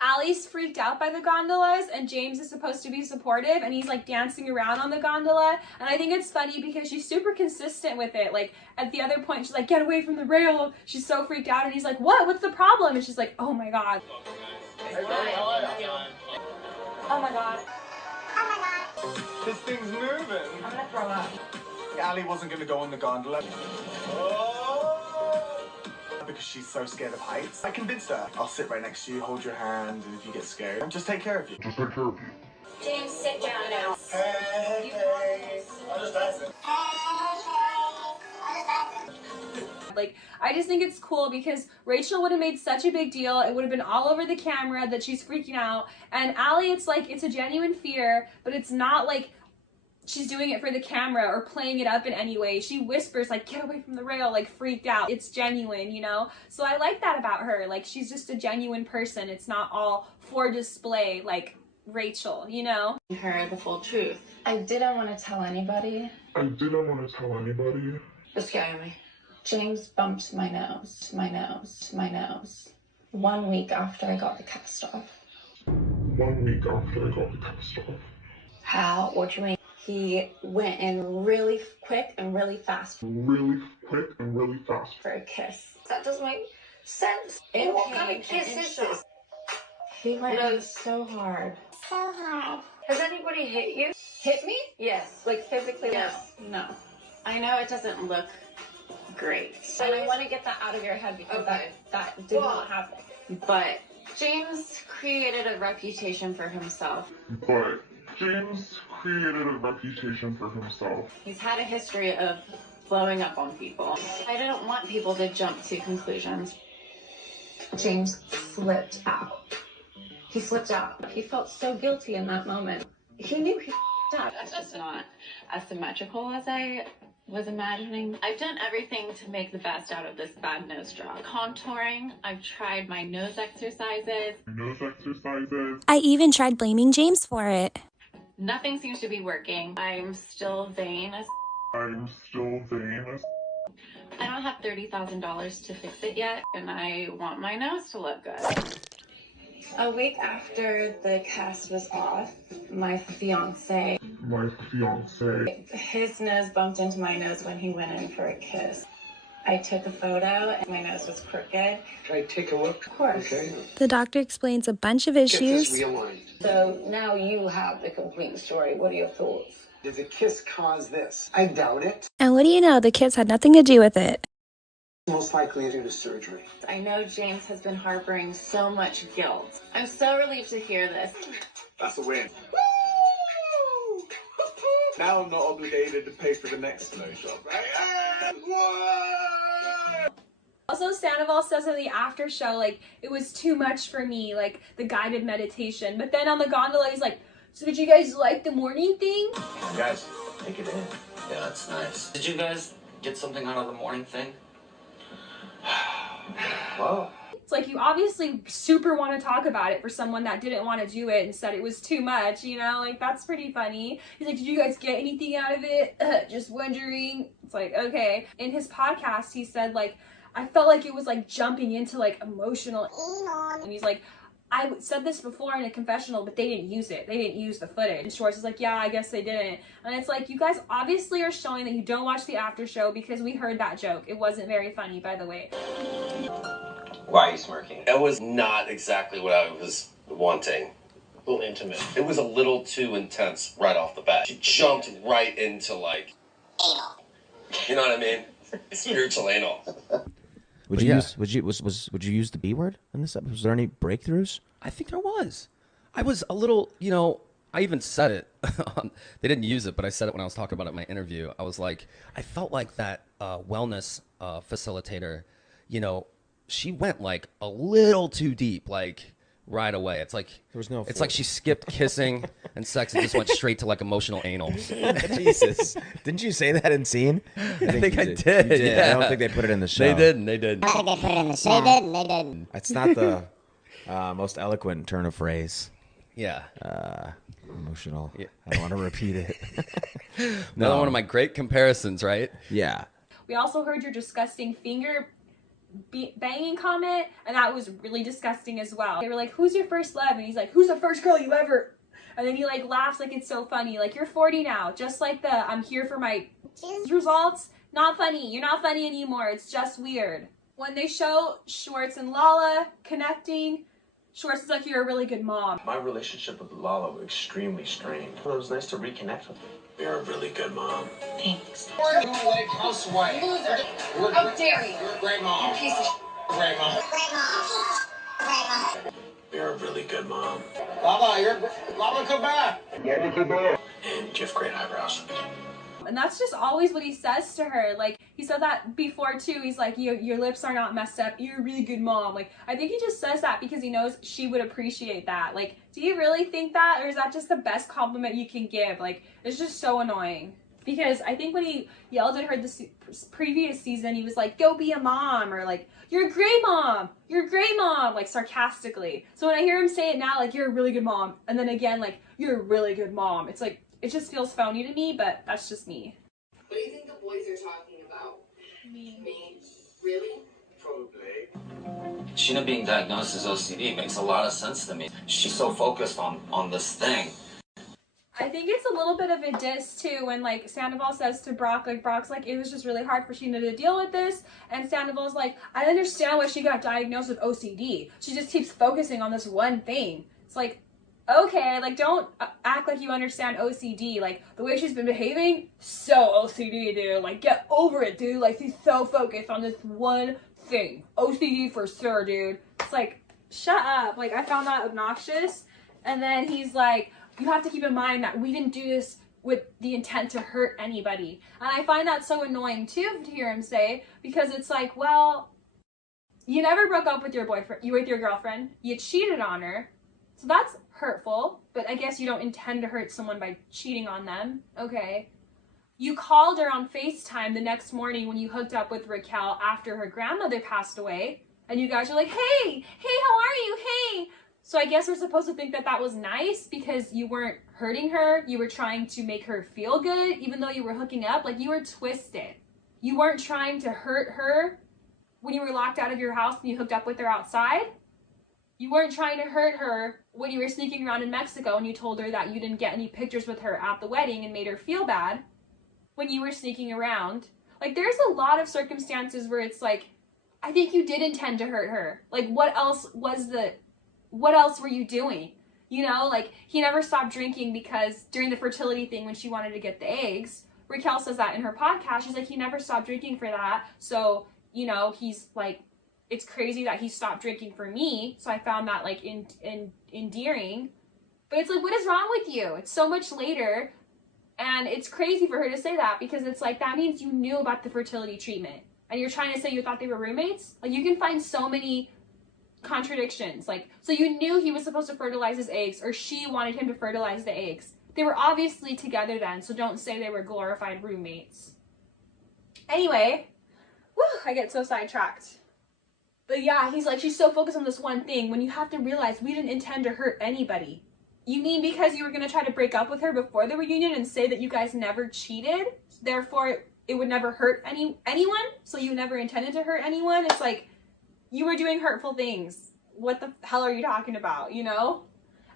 Allie's freaked out by the gondolas and James is supposed to be supportive and he's like dancing around on the gondola, and I think it's funny because she's super consistent with it. Like at the other point she's like, get away from the rail. She's so freaked out and he's like, what's the problem? And she's like, oh my god. Hey, buddy, how are you? Oh my god. This thing's moving. I'm gonna throw up. Allie wasn't going to go on the gondola. Because she's so scared of heights. I convinced her. I'll sit right next to you, hold your hand, and if you get scared, I'll just take care of you. James, sit down now. Hey. I'll just answer. Like, I just think it's cool because Rachel would have made such a big deal. It would have been all over the camera that she's freaking out. And Allie, it's like, it's a genuine fear, but it's not like she's doing it for the camera or playing it up in any way. She whispers like, get away from the rail, like freaked out. It's genuine, you know? So I like that about her. Like, she's just a genuine person. It's not all for display like Rachel, you know? Her the full truth. I didn't want to tell anybody. It's scaring me. James bumped my nose. 1 week after I got the cast off. How? What do you mean? He went in really quick and really fast. For a kiss. That doesn't make sense. And what kind of kiss is this? He went in so hard. Has anybody hit you? Hit me? Yes. Like physically? Yes. No. I know it doesn't look great. And I want to get that out of your head because that did not happen. But James created a reputation for himself. He's had a history of blowing up on people. I didn't want people to jump to conclusions. James flipped out. He flipped out. He felt so guilty in that moment. He knew he f***ed up. That's just not as symmetrical as I was imagining. I've done everything to make the best out of this bad nose job. Contouring, I've tried my nose exercises. I even tried blaming James for it. Nothing seems to be working. I'm still vain as I don't have $30,000 to fix it yet, and I want my nose to look good. A week after the cast was off, my fiance, his nose bumped into my nose when he went in for a kiss. I took a photo and my nose was crooked. Can I take a look? Of course. Okay. The doctor explains a bunch of issues. Realigned. So now you have the complete story. What are your thoughts? Did the kiss cause this? I doubt it. And what do you know? The kids had nothing to do with it. Most likely due to surgery. I know James has been harboring so much guilt. I'm so relieved to hear this. That's a win. Now I'm not obligated to pay for the next snow shop, right? Also, Scandoval says in the after show, like, it was too much for me, like, the guided meditation. But then on the gondola, he's like, so did you guys like the morning thing? Guys, take it in. Yeah, that's nice. Did you guys get something out of the morning thing? Well, It's like, you obviously super want to talk about it for someone that didn't want to do it and said it was too much, you know? Like, that's pretty funny. He's like, did you guys get anything out of it? Just wondering. It's like, okay. In his podcast, he said, like, I felt like it was, like, jumping into, like, emotional. And he's like, I said this before in a confessional, but they didn't use it. They didn't use the footage. And Schwartz is like, yeah, I guess they didn't. And it's like, you guys obviously are showing that you don't watch the after show because we heard that joke. It wasn't very funny, by the way. Why are you smirking? That was not exactly what I was wanting. A little intimate. It was a little too intense right off the bat. She jumped right into, like, anal. You know what I mean? Spiritual anal. Would you use the B word in this episode? Was there any breakthroughs? I think there was. I was a little, you know, I even said it. They didn't use it, but I said it when I was talking about it in my interview. I was like, I felt like that wellness facilitator, you know, she went like a little too deep, like right away. It's like there was no. It's like she skipped kissing and sex and just went straight to like emotional anal. Jesus, didn't you say that in scene? I think I did. Yeah. I don't think they put it in the show. They didn't. They didn't. I think they put it in the show. They didn't. It's not the most eloquent turn of phrase. Yeah. Emotional. Yeah. I don't want to repeat it. Another one of my great comparisons, right? Yeah. We also heard your disgusting finger banging comment, and that was really disgusting as well. They were like, who's your first love? And he's like, who's the first girl you ever? And then he like laughs like it's so funny. Like, you're 40 now. Just like the I'm here for my results. Not funny. You're not funny anymore. It's just weird. When they show Schwartz and Lala connecting, Schwartz is like, you're a really good mom. My relationship with Lala was extremely strained. It was nice to reconnect with her. You're a really good mom. Thanks. We're a two-leg housewife. Loser. How dare you? You're a great mom. You piece of Great mom. You're a really good mom. Lala, come back. Yeah, come back. And you have great eyebrows. And that's just always what he says to her. Like, he said that before too. He's like, your lips are not messed up. You're a really good mom. Like, I think he just says that because he knows she would appreciate that. Like, do you really think that? Or is that just the best compliment you can give? Like, it's just so annoying. Because I think when he yelled at her this previous season, he was like, go be a mom. Or like, you're a great mom. You're a great mom. Like, sarcastically. So when I hear him say it now, like, you're a really good mom. And then again, like, you're a really good mom. It's like, it just feels phony to me, but that's just me. What do you think the boys are talking about? Me. Really? probably. Scheana being diagnosed as OCD makes a lot of sense to me. She's so focused on this thing. I think it's a little bit of a diss too when like Scandoval says to Brock, like Brock's like, it was just really hard for Scheana to deal with this, and Sandoval's like, I understand why she got diagnosed with OCD. She just keeps focusing on this one thing. It's like, okay, like don't act like you understand OCD. Like the way she's been behaving, so OCD, dude. Like get over it, dude. Like she's so focused on this one thing. OCD for sure, dude. It's like, shut up. Like I found that obnoxious. And then he's like, you have to keep in mind that we didn't do this with the intent to hurt anybody. And I find that so annoying too to hear him say, because it's like, well, you never broke up with your boyfriend, you with your girlfriend, you cheated on her. So that's hurtful, but I guess you don't intend to hurt someone by cheating on them. Okay. You called her on FaceTime the next morning when you hooked up with Raquel after her grandmother passed away. And you guys are like, hey, how are you? Hey. So I guess we're supposed to think that that was nice because you weren't hurting her. You were trying to make her feel good, even though you were hooking up. Like you were twisted. You weren't trying to hurt her when you were locked out of your house and you hooked up with her outside. You weren't trying to hurt her when you were sneaking around in Mexico and you told her that you didn't get any pictures with her at the wedding and made her feel bad when you were sneaking around. Like there's a lot of circumstances where it's like, I think you did intend to hurt her. Like what else were you doing? You know, like, he never stopped drinking because during the fertility thing when she wanted to get the eggs, Raquel says that in her podcast. She's like, he never stopped drinking for that. So, you know, he's like, it's crazy that he stopped drinking for me. So I found that like endearing. But it's like, what is wrong with you? It's so much later. And it's crazy for her to say that because it's like, that means you knew about the fertility treatment. And you're trying to say you thought they were roommates? Like, you can find so many contradictions. Like, so you knew he was supposed to fertilize his eggs, or she wanted him to fertilize the eggs. They were obviously together then, so don't say they were glorified roommates. Anyway, whew, I get so sidetracked. But yeah, he's like, she's so focused on this one thing when you have to realize we didn't intend to hurt anybody. You mean because you were going to try to break up with her before the reunion and say that you guys never cheated, therefore it would never hurt anyone? So you never intended to hurt anyone? It's like, you were doing hurtful things. What the hell are you talking about, you know?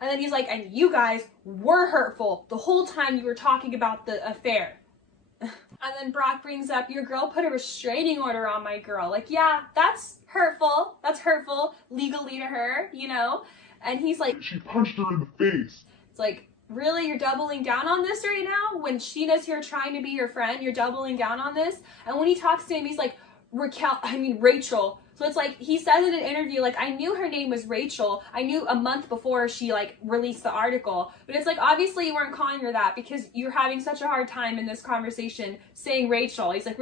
And then he's like, and you guys were hurtful the whole time you were talking about the affair. And then Brock brings up, your girl put a restraining order on my girl. Like, yeah, that's hurtful. That's hurtful legally to her, you know? And he's like, she punched her in the face. It's like, really? You're doubling down on this right now? When Scheana's here trying to be your friend, you're doubling down on this? And when he talks to him, he's like, Rachel. So it's like, he says in an interview, like, I knew her name was Rachel. I knew a month before she, like, released the article. But it's like, obviously you weren't calling her that because you're having such a hard time in this conversation saying Rachel. He's like,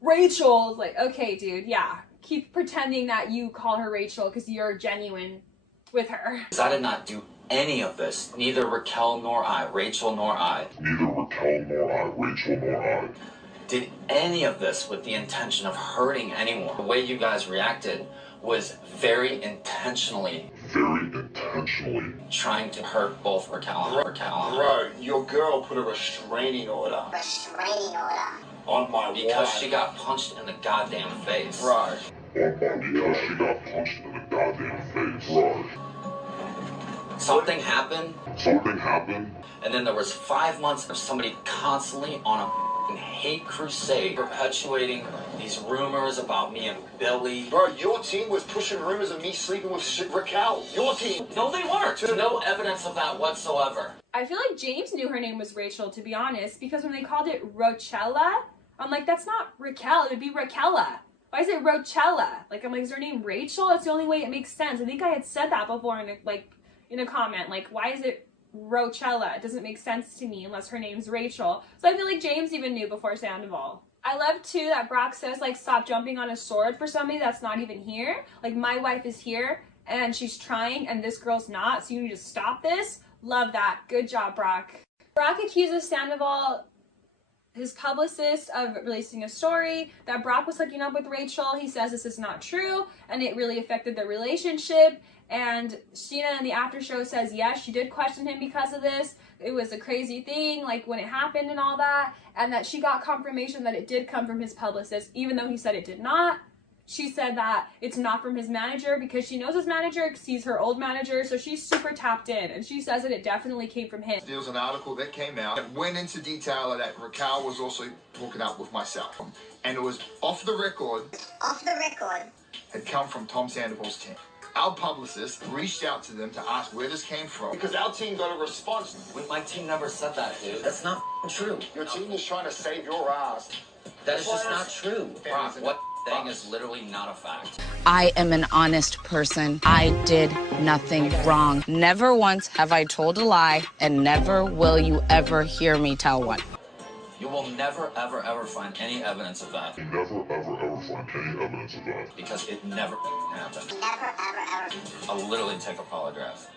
Rachel. It's like, okay, dude, yeah. Keep pretending that you call her Rachel because you're genuine with her. I did not do any of this. Neither Raquel nor I, Rachel nor I. Neither Raquel nor I, Rachel nor I. Did any of this with the intention of hurting anyone. The way you guys reacted was very intentionally trying to hurt both Raquel and Raquel. Bro, your girl put a restraining order. Restraining order. On my wife. Because she got punched in the goddamn face. Right. Because she got punched in the goddamn face. Right. Something happened. Something happened. And then there was 5 months of somebody constantly on a hate crusade, perpetuating these rumors about me and Billy. Bro, your team was pushing rumors of me sleeping with Raquel. Your team. No, they weren't. No evidence of that whatsoever. I feel like James knew her name was Rachel, to be honest, because when they called it Rochella, I'm like, that's not Raquel, it would be Raquella. Why is it Rochella? Like, I'm like, is her name Rachel? That's the only way it makes sense. I think I had said that before in a comment. Like, why is it Rochella? It doesn't make sense to me unless her name's Rachel. So I feel like James even knew before Sandoval. I love too that Brock says, like, stop jumping on a sword for somebody that's not even here. Like, my wife is here and she's trying and this girl's not, so you need to stop this. Love that. Good job, Brock. Brock accuses Sandoval, his publicist, of releasing a story that Brock was hooking up with Rachel. He says this is not true and it really affected their relationship. And Scheana in the after show says, yes, she did question him because of this. It was a crazy thing, like when it happened and all that. And that she got confirmation that it did come from his publicist, even though he said it did not. She said that it's not from his manager because she knows his manager, he's her old manager, so she's super tapped in. And she says that it definitely came from him. There was an article that came out that went into detail that Raquel was also hooking up with myself. And it was off the record. Off the record. Had come from Tom Sandoval's team. Our publicist reached out to them to ask where this came from because our team got a response. My team never said that, dude. That's not true. Your team is trying to save your ass. That is just not true. Brock, what thing is literally not a fact. I am an honest person. I did nothing wrong. Never once have I told a lie, and never will you ever hear me tell one. You will never, ever, ever find any evidence of that. Never, ever, ever find any evidence of that. Because it never happened. Never, ever, ever. I'll literally take a polygraph.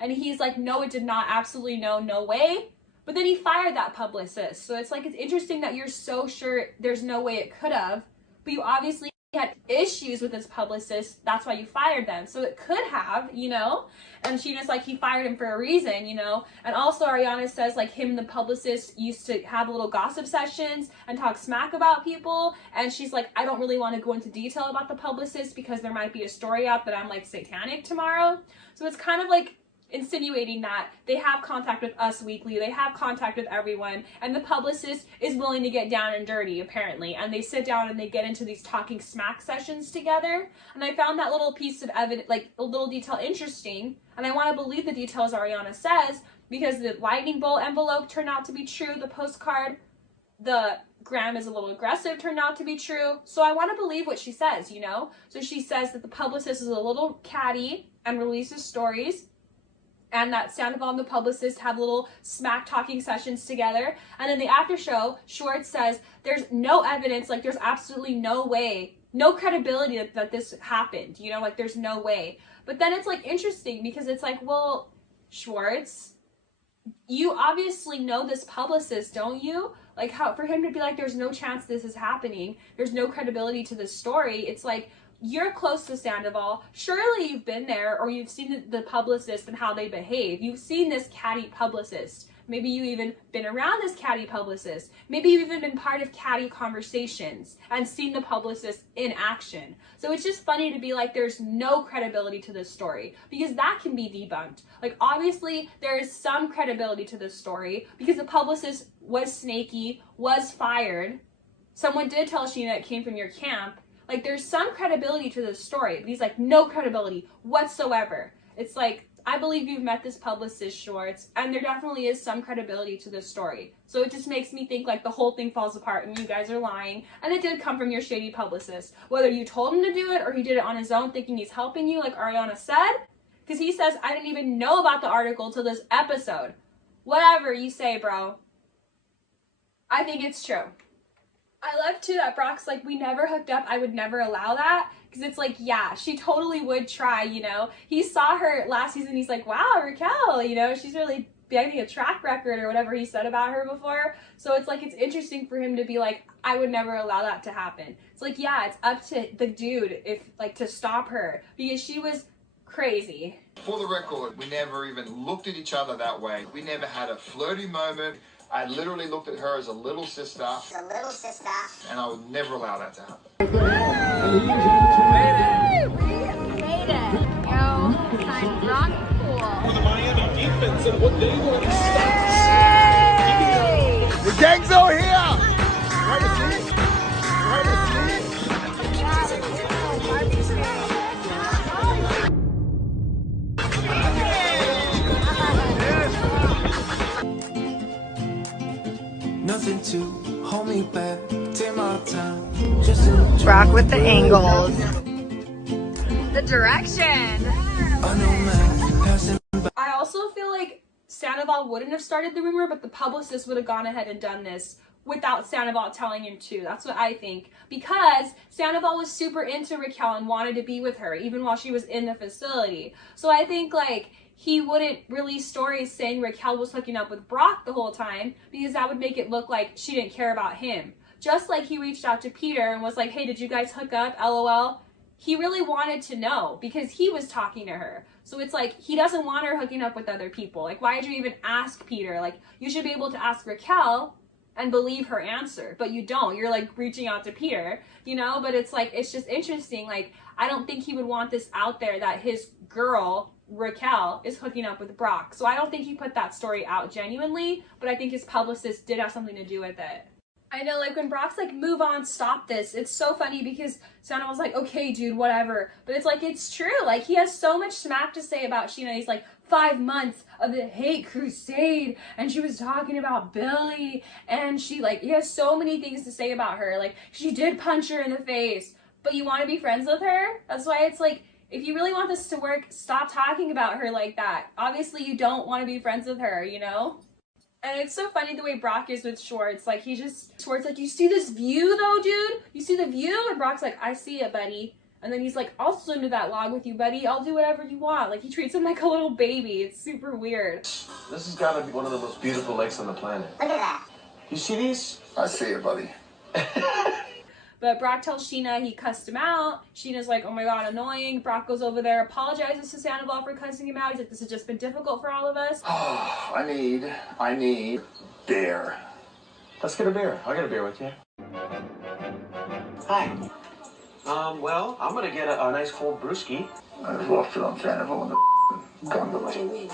And he's like, no, it did not. Absolutely no, no way. But then he fired that publicist. So it's like, it's interesting that you're so sure there's no way it could have, but you obviously had issues with his publicist. That's why you fired them. So it could have, you know? And Scheana's like, he fired him for a reason, you know? And also Ariana says, like, him and the publicist used to have little gossip sessions and talk smack about people. And she's like, I don't really want to go into detail about the publicist because there might be a story out that I'm, like, satanic tomorrow. So it's kind of like, insinuating that they have contact with Us Weekly, they have contact with everyone, and the publicist is willing to get down and dirty, apparently, and they sit down and they get into these talking smack sessions together. And I found that little piece of evidence, like a little detail, interesting, and I want to believe the details Ariana says, because the lightning bolt envelope turned out to be true, the postcard, the Graham is a little aggressive turned out to be true. So I want to believe what she says, you know? So she says that the publicist is a little catty and releases stories, and that Scandoval and the publicist have little smack talking sessions together. And in the after show, Schwartz says there's no evidence, like there's absolutely no way, no credibility that this happened, you know, like there's no way. But then it's like interesting because it's like, well, Schwartz, you obviously know this publicist, don't you? Like, how for him to be like, there's no chance this is happening, there's no credibility to this story. It's like, you're close to Scandoval. Surely you've been there, or you've seen the publicist and how they behave. You've seen this catty publicist. Maybe you've even been around this catty publicist. Maybe you've even been part of catty conversations and seen the publicist in action. So it's just funny to be like, there's no credibility to this story, because that can be debunked. Like, obviously there is some credibility to this story because the publicist was snaky, was fired. Someone did tell Scheana it came from your camp. Like, there's some credibility to this story, but he's like, no credibility whatsoever. It's like, I believe you've met this publicist, Schwartz, and there definitely is some credibility to this story. So it just makes me think like the whole thing falls apart and you guys are lying, and it did come from your shady publicist. Whether you told him to do it or he did it on his own thinking he's helping you, like Ariana said, because he says, I didn't even know about the article till this episode. Whatever you say, bro. I think it's true. I love too that Brock's like, we never hooked up, I would never allow that, because it's like, yeah, she totally would try, you know. He saw her last season, he's like, wow, Raquel, you know, she's really getting a track record, or whatever he said about her before. So it's like, it's interesting for him to be like, I would never allow that to happen. It's like, yeah, it's up to the dude if like to stop her, because she was crazy. For the record, we never even looked at each other that way. We never had a flirty moment. I literally looked at her as a little sister. A little sister. And I would never allow that to happen. Made it. Yo, signed Brock Pool. For the Miami defense and what they were The gang's all here! Right to see? Right to Nothing to hold me back, take my time. Brock with the angles. The direction. I also feel like Scandoval wouldn't have started the rumor, but the publicist would have gone ahead and done this without Scandoval telling him to. That's what I think. Because Scandoval was super into Raquel and wanted to be with her, even while she was in the facility. So I think, like, he wouldn't release stories saying Raquel was hooking up with Brock the whole time, because that would make it look like she didn't care about him. Just like he reached out to Peter and was like, hey, did you guys hook up? LOL. He really wanted to know because he was talking to her. So it's like, he doesn't want her hooking up with other people. Like, why did you even ask Peter? Like, you should be able to ask Raquel and believe her answer, but you don't. You're like reaching out to Peter, you know? But it's like, it's just interesting. Like, I don't think he would want this out there that his girl, Raquel, is hooking up with Brock. So I don't think he put that story out genuinely, but I think his publicist did have something to do with it. I know, like, when Brock's like, move on, stop this, it's so funny because Scheana was like, okay, dude, whatever. But it's like, it's true. Like, he has so much smack to say about Scheana. He's like, 5 months of the hate crusade, and she was talking about Billy, and she, like, he has so many things to say about her. Like, she did punch her in the face, but you want to be friends with her? That's why it's like, if you really want this to work, stop talking about her like that. Obviously, you don't want to be friends with her, you know? And it's so funny the way Brock is with Schwartz. Like, Schwartz like, you see this view though, dude? You see the view? And Brock's like, I see it, buddy. And then he's like, I'll swim to that log with you, buddy. I'll do whatever you want. Like, he treats him like a little baby. It's super weird. This has got to be one of the most beautiful lakes on the planet. Look at that. You see these? I see it, buddy. But Brock tells Scheana he cussed him out. Sheena's like, oh my god, annoying. Brock goes over there, apologizes to Scandoval for cussing him out. He's like, this has just been difficult for all of us. Oh, I need beer. Let's get a beer. I'll get a beer with you. Hi. Well, I'm gonna get a nice cold brewski. I just lost it on Scandoval in the gondola. What do you mean?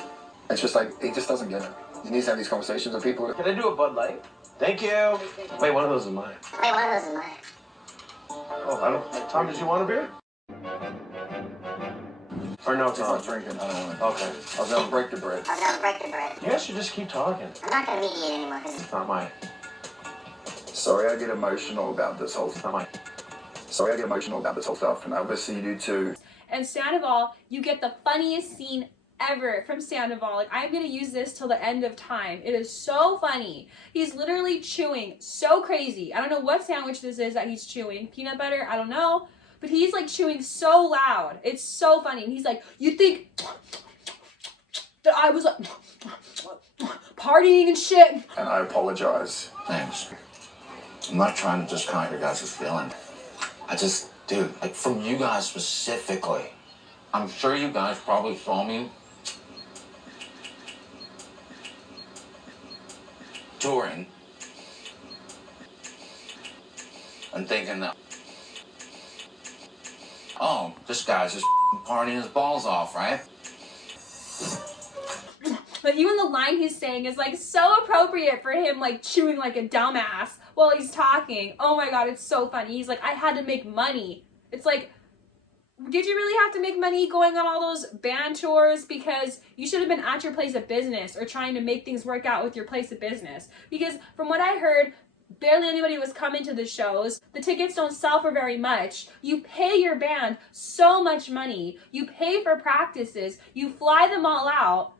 It's just like, he just doesn't get it. He needs to have these conversations with people. Can I do a Bud Light? Thank you. Wait, one of those is mine. Oh, I don't. Tom, did you want a beer? Or no, He's Tom? not drinking. I don't want it. Okay. I was gonna break the bread. You guys should just keep talking. I'm not gonna mediate anymore. It's not mine. Sorry, I get emotional about this whole stuff. Sorry, I get emotional about this whole stuff, and obviously you do too. And Scandoval, you get the funniest scene ever from Scandoval. Like, I'm gonna use this till the end of time. It is so funny. He's literally chewing so crazy. I don't know what sandwich this is that he's chewing. Peanut butter? I don't know. But he's like chewing so loud. It's so funny. And he's like, you think that I was like partying and shit? And I apologize. Thanks. I'm not trying to discount your guys' feelings. I just, dude, like from you guys specifically, I'm sure you guys probably saw me touring and thinking that, oh, this guy's just partying his balls off, right? But even the line he's saying is like so appropriate for him, like chewing like a dumbass while he's talking. Oh my god, it's so funny. He's like, I had to make money. It's like, did you really have to make money going on all those band tours? Because you should have been at your place of business or trying to make things work out with your place of business. Because from what I heard, barely anybody was coming to the shows. The tickets don't sell for very much. You pay your band so much money. You pay for practices. You fly them all out.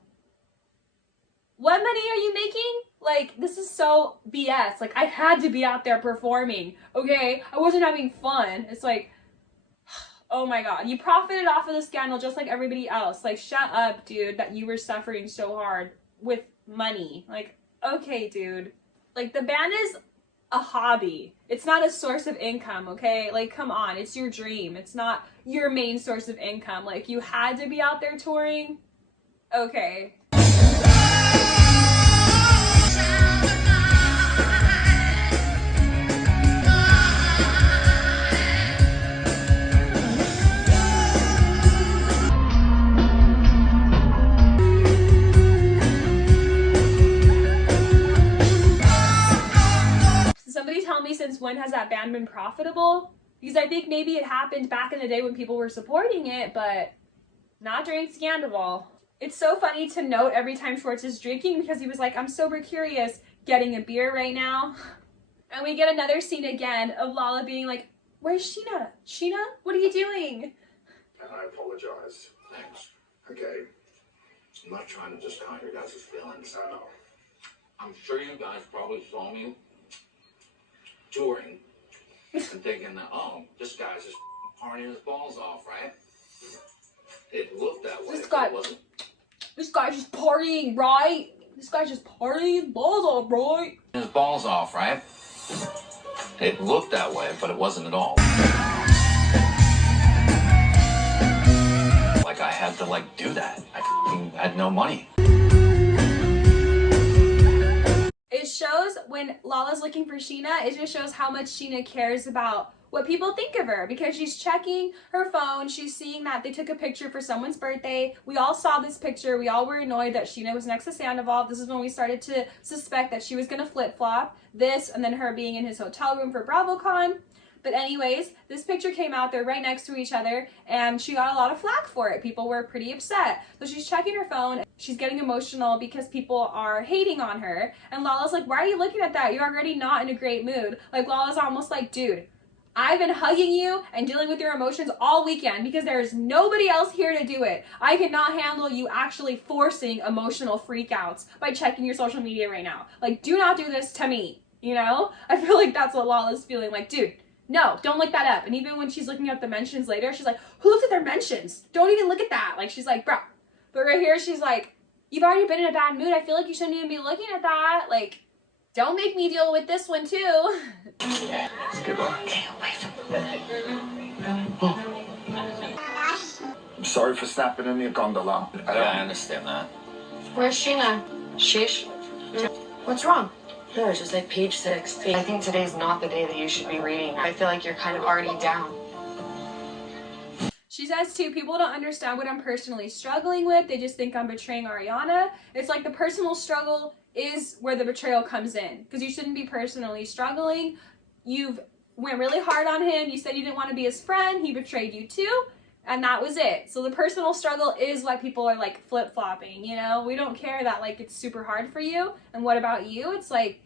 What money are you making? Like, this is so BS. Like, I had to be out there performing, okay? I wasn't having fun. It's like, oh my god. You profited off of the scandal just like everybody else. Like, shut up, dude, that you were suffering so hard with money. Like, okay, dude. Like, the band is a hobby. It's not a source of income, okay? Like, come on. It's your dream. It's not your main source of income. Like, you had to be out there touring? Okay. Somebody tell me, since when has that band been profitable? Because I think maybe it happened back in the day when people were supporting it, but not during Scandoval. It's so funny to note every time Schwartz is drinking because he was like, I'm sober curious, getting a beer right now. And we get another scene again of Lala being like, where's Scheana? Scheana, what are you doing? And I apologize. Thanks. Okay. I'm not trying to discount your guys' feelings. I know. I'm sure you guys probably saw me touring and thinking that, oh, this guy's just partying his balls off, right? It looked that way. This guy's just partying, right? This guy's just partying his balls off, right? His balls off, right? It looked that way, but it wasn't at all. Like I had to like do that. I had no money. It shows when Lala's looking for Scheana, it just shows how much Scheana cares about what people think of her, because she's checking her phone. She's seeing that they took a picture for someone's birthday. We all saw this picture. We all were annoyed that Scheana was next to Scandoval. This is when we started to suspect that she was going to flip-flop this and then her being in his hotel room for BravoCon. But anyways, this picture came out. They're right next to each other, and she got a lot of flack for it. People were pretty upset. So she's checking her phone. She's getting emotional because people are hating on her. And Lala's like, why are you looking at that? You're already not in a great mood. Like, Lala's almost like, dude, I've been hugging you and dealing with your emotions all weekend because there's nobody else here to do it. I cannot handle you actually forcing emotional freakouts by checking your social media right now. Like, do not do this to me, you know? I feel like that's what Lala's feeling. Like, dude, no, don't look that up. And even when she's looking at the mentions later, she's like, who looks at their mentions? Don't even look at that. Like, she's like, bro. But right here, she's like, you've already been in a bad mood. I feel like you shouldn't even be looking at that. Like, don't make me deal with this one too. Yeah, good luck. I'm sorry for snapping in your gondola. I understand that. Where's Scheana? Sheesh. What's wrong? No, it's just like page 6. I think today's not the day that you should be reading. I feel like you're kind of already down. She says too, people don't understand what I'm personally struggling with. They just think I'm betraying Ariana. It's like the personal struggle is where the betrayal comes in, because you shouldn't be personally struggling. You've went really hard on him. You said you didn't want to be his friend. He betrayed you too. And that was it. So the personal struggle is why people are like flip-flopping, you know? We don't care that like it's super hard for you. And what about you? It's like,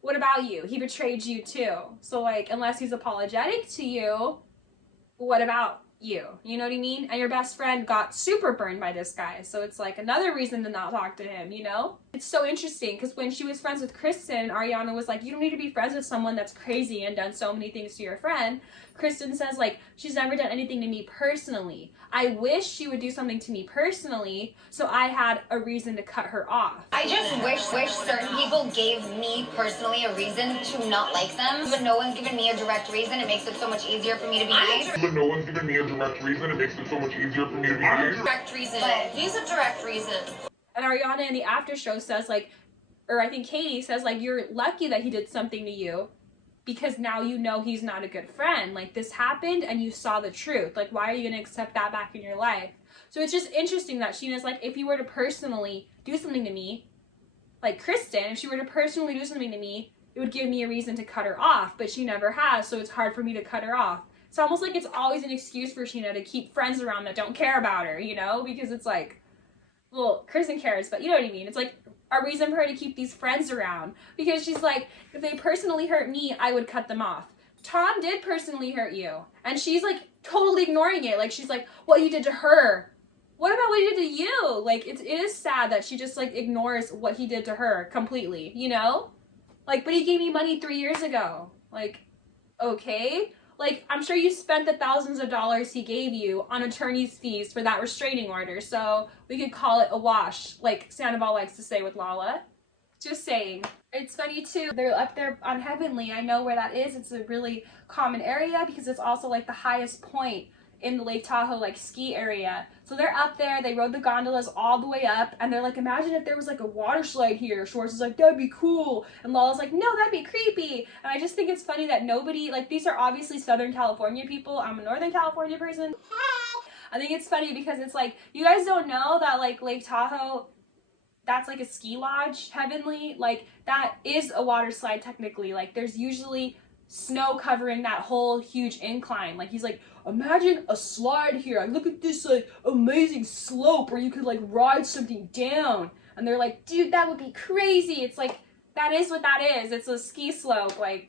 what about you? He betrayed you too. So like, unless he's apologetic to you, what about you? You know what I mean? And your best friend got super burned by this guy. So it's like another reason to not talk to him, you know? It's so interesting because when she was friends with Kristen, Ariana was like, you don't need to be friends with someone that's crazy and done so many things to your friend. Kristen says like, she's never done anything to me personally. I wish she would do something to me personally, so I had a reason to cut her off. I just wish certain people gave me personally a reason to not like them, but no one's given me a direct reason. It makes it so much easier for me to be nice. But no one's given me a direct reason. It makes it so much easier for me to be nice. Direct reason. He's a direct reason. And Ariana in the after show says like, or I think Katie says like, you're lucky that he did something to you, because now you know he's not a good friend. Like, this happened and you saw the truth. Like, why are you going to accept that back in your life? So it's just interesting that Scheana's like, if you were to personally do something to me, like Kristen, if she were to personally do something to me, it would give me a reason to cut her off, but she never has, so it's hard for me to cut her off. It's almost like it's always an excuse for Scheana to keep friends around that don't care about her, you know? Because it's like, well, Kristen cares, but you know what I mean? It's like a reason for her to keep these friends around, because she's like, if they personally hurt me, I would cut them off. Tom did personally hurt you, and she's like totally ignoring it. Like, she's like, what you did to her, what about what he did to you? Like, it is sad that she just like ignores what he did to her completely, you know? Like, but he gave me money 3 years ago. Like, okay, like, I'm sure you spent the thousands of dollars he gave you on attorney's fees for that restraining order, so we could call it a wash, like Scandoval likes to say with Lala. Just saying. It's funny too, they're up there on Heavenly. I know where that is. It's a really common area because it's also like the highest point in the Lake Tahoe like ski area. So they're up there, they rode the gondolas all the way up, and they're like, imagine if there was like a water slide here. Schwartz is like, that'd be cool. And Lala's like, no, that'd be creepy. And I just think it's funny that nobody, like, these are obviously Southern California people. I'm a Northern California person. I think it's funny because it's like, you guys don't know that like Lake Tahoe, that's like a ski lodge, Heavenly. Like, that is a water slide technically. Like, there's usually snow covering that whole huge incline. Like, he's like, imagine a slide here. Like, look at this like amazing slope where you could like ride something down. And they're like, dude, that would be crazy. It's like, that is what that is. It's a ski slope. Like,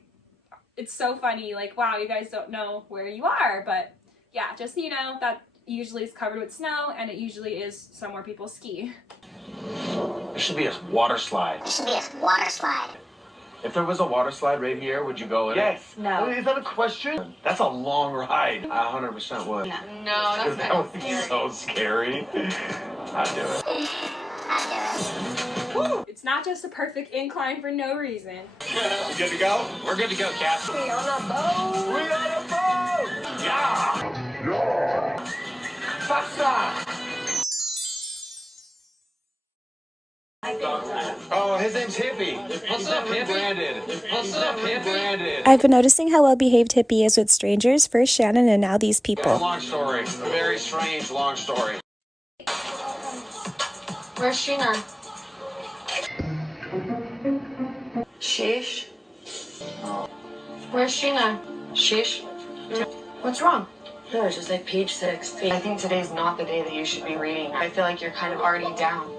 it's so funny. Like, wow, you guys don't know where you are. But yeah, just so you know, that usually is covered with snow, and it usually is somewhere people ski. There should be a water slide. There should be a water slide. If there was a water slide right here, would you go in it? Yes. No. Is that a question? That's a long ride. I 100% would. No, that's that would be so scary. I'd do it. Woo! It's not just a perfect incline for no reason. You good to go? We're good to go, Cat. We on a boat. We on a boat! Yeah! Yeah! Faster! Oh, his name's Hippie. What's up, Hippie? Branded. What's up, Hippie? Branded. I've been noticing how well-behaved Hippie is with strangers. First Shannon and now these It's a people. long story. A very strange long story. Where's Scheana? Sheesh. Where's Scheana? Sheesh. What's wrong? No, it's just like page 6. I think today's not the day that you should be reading. I feel like you're kind of already down.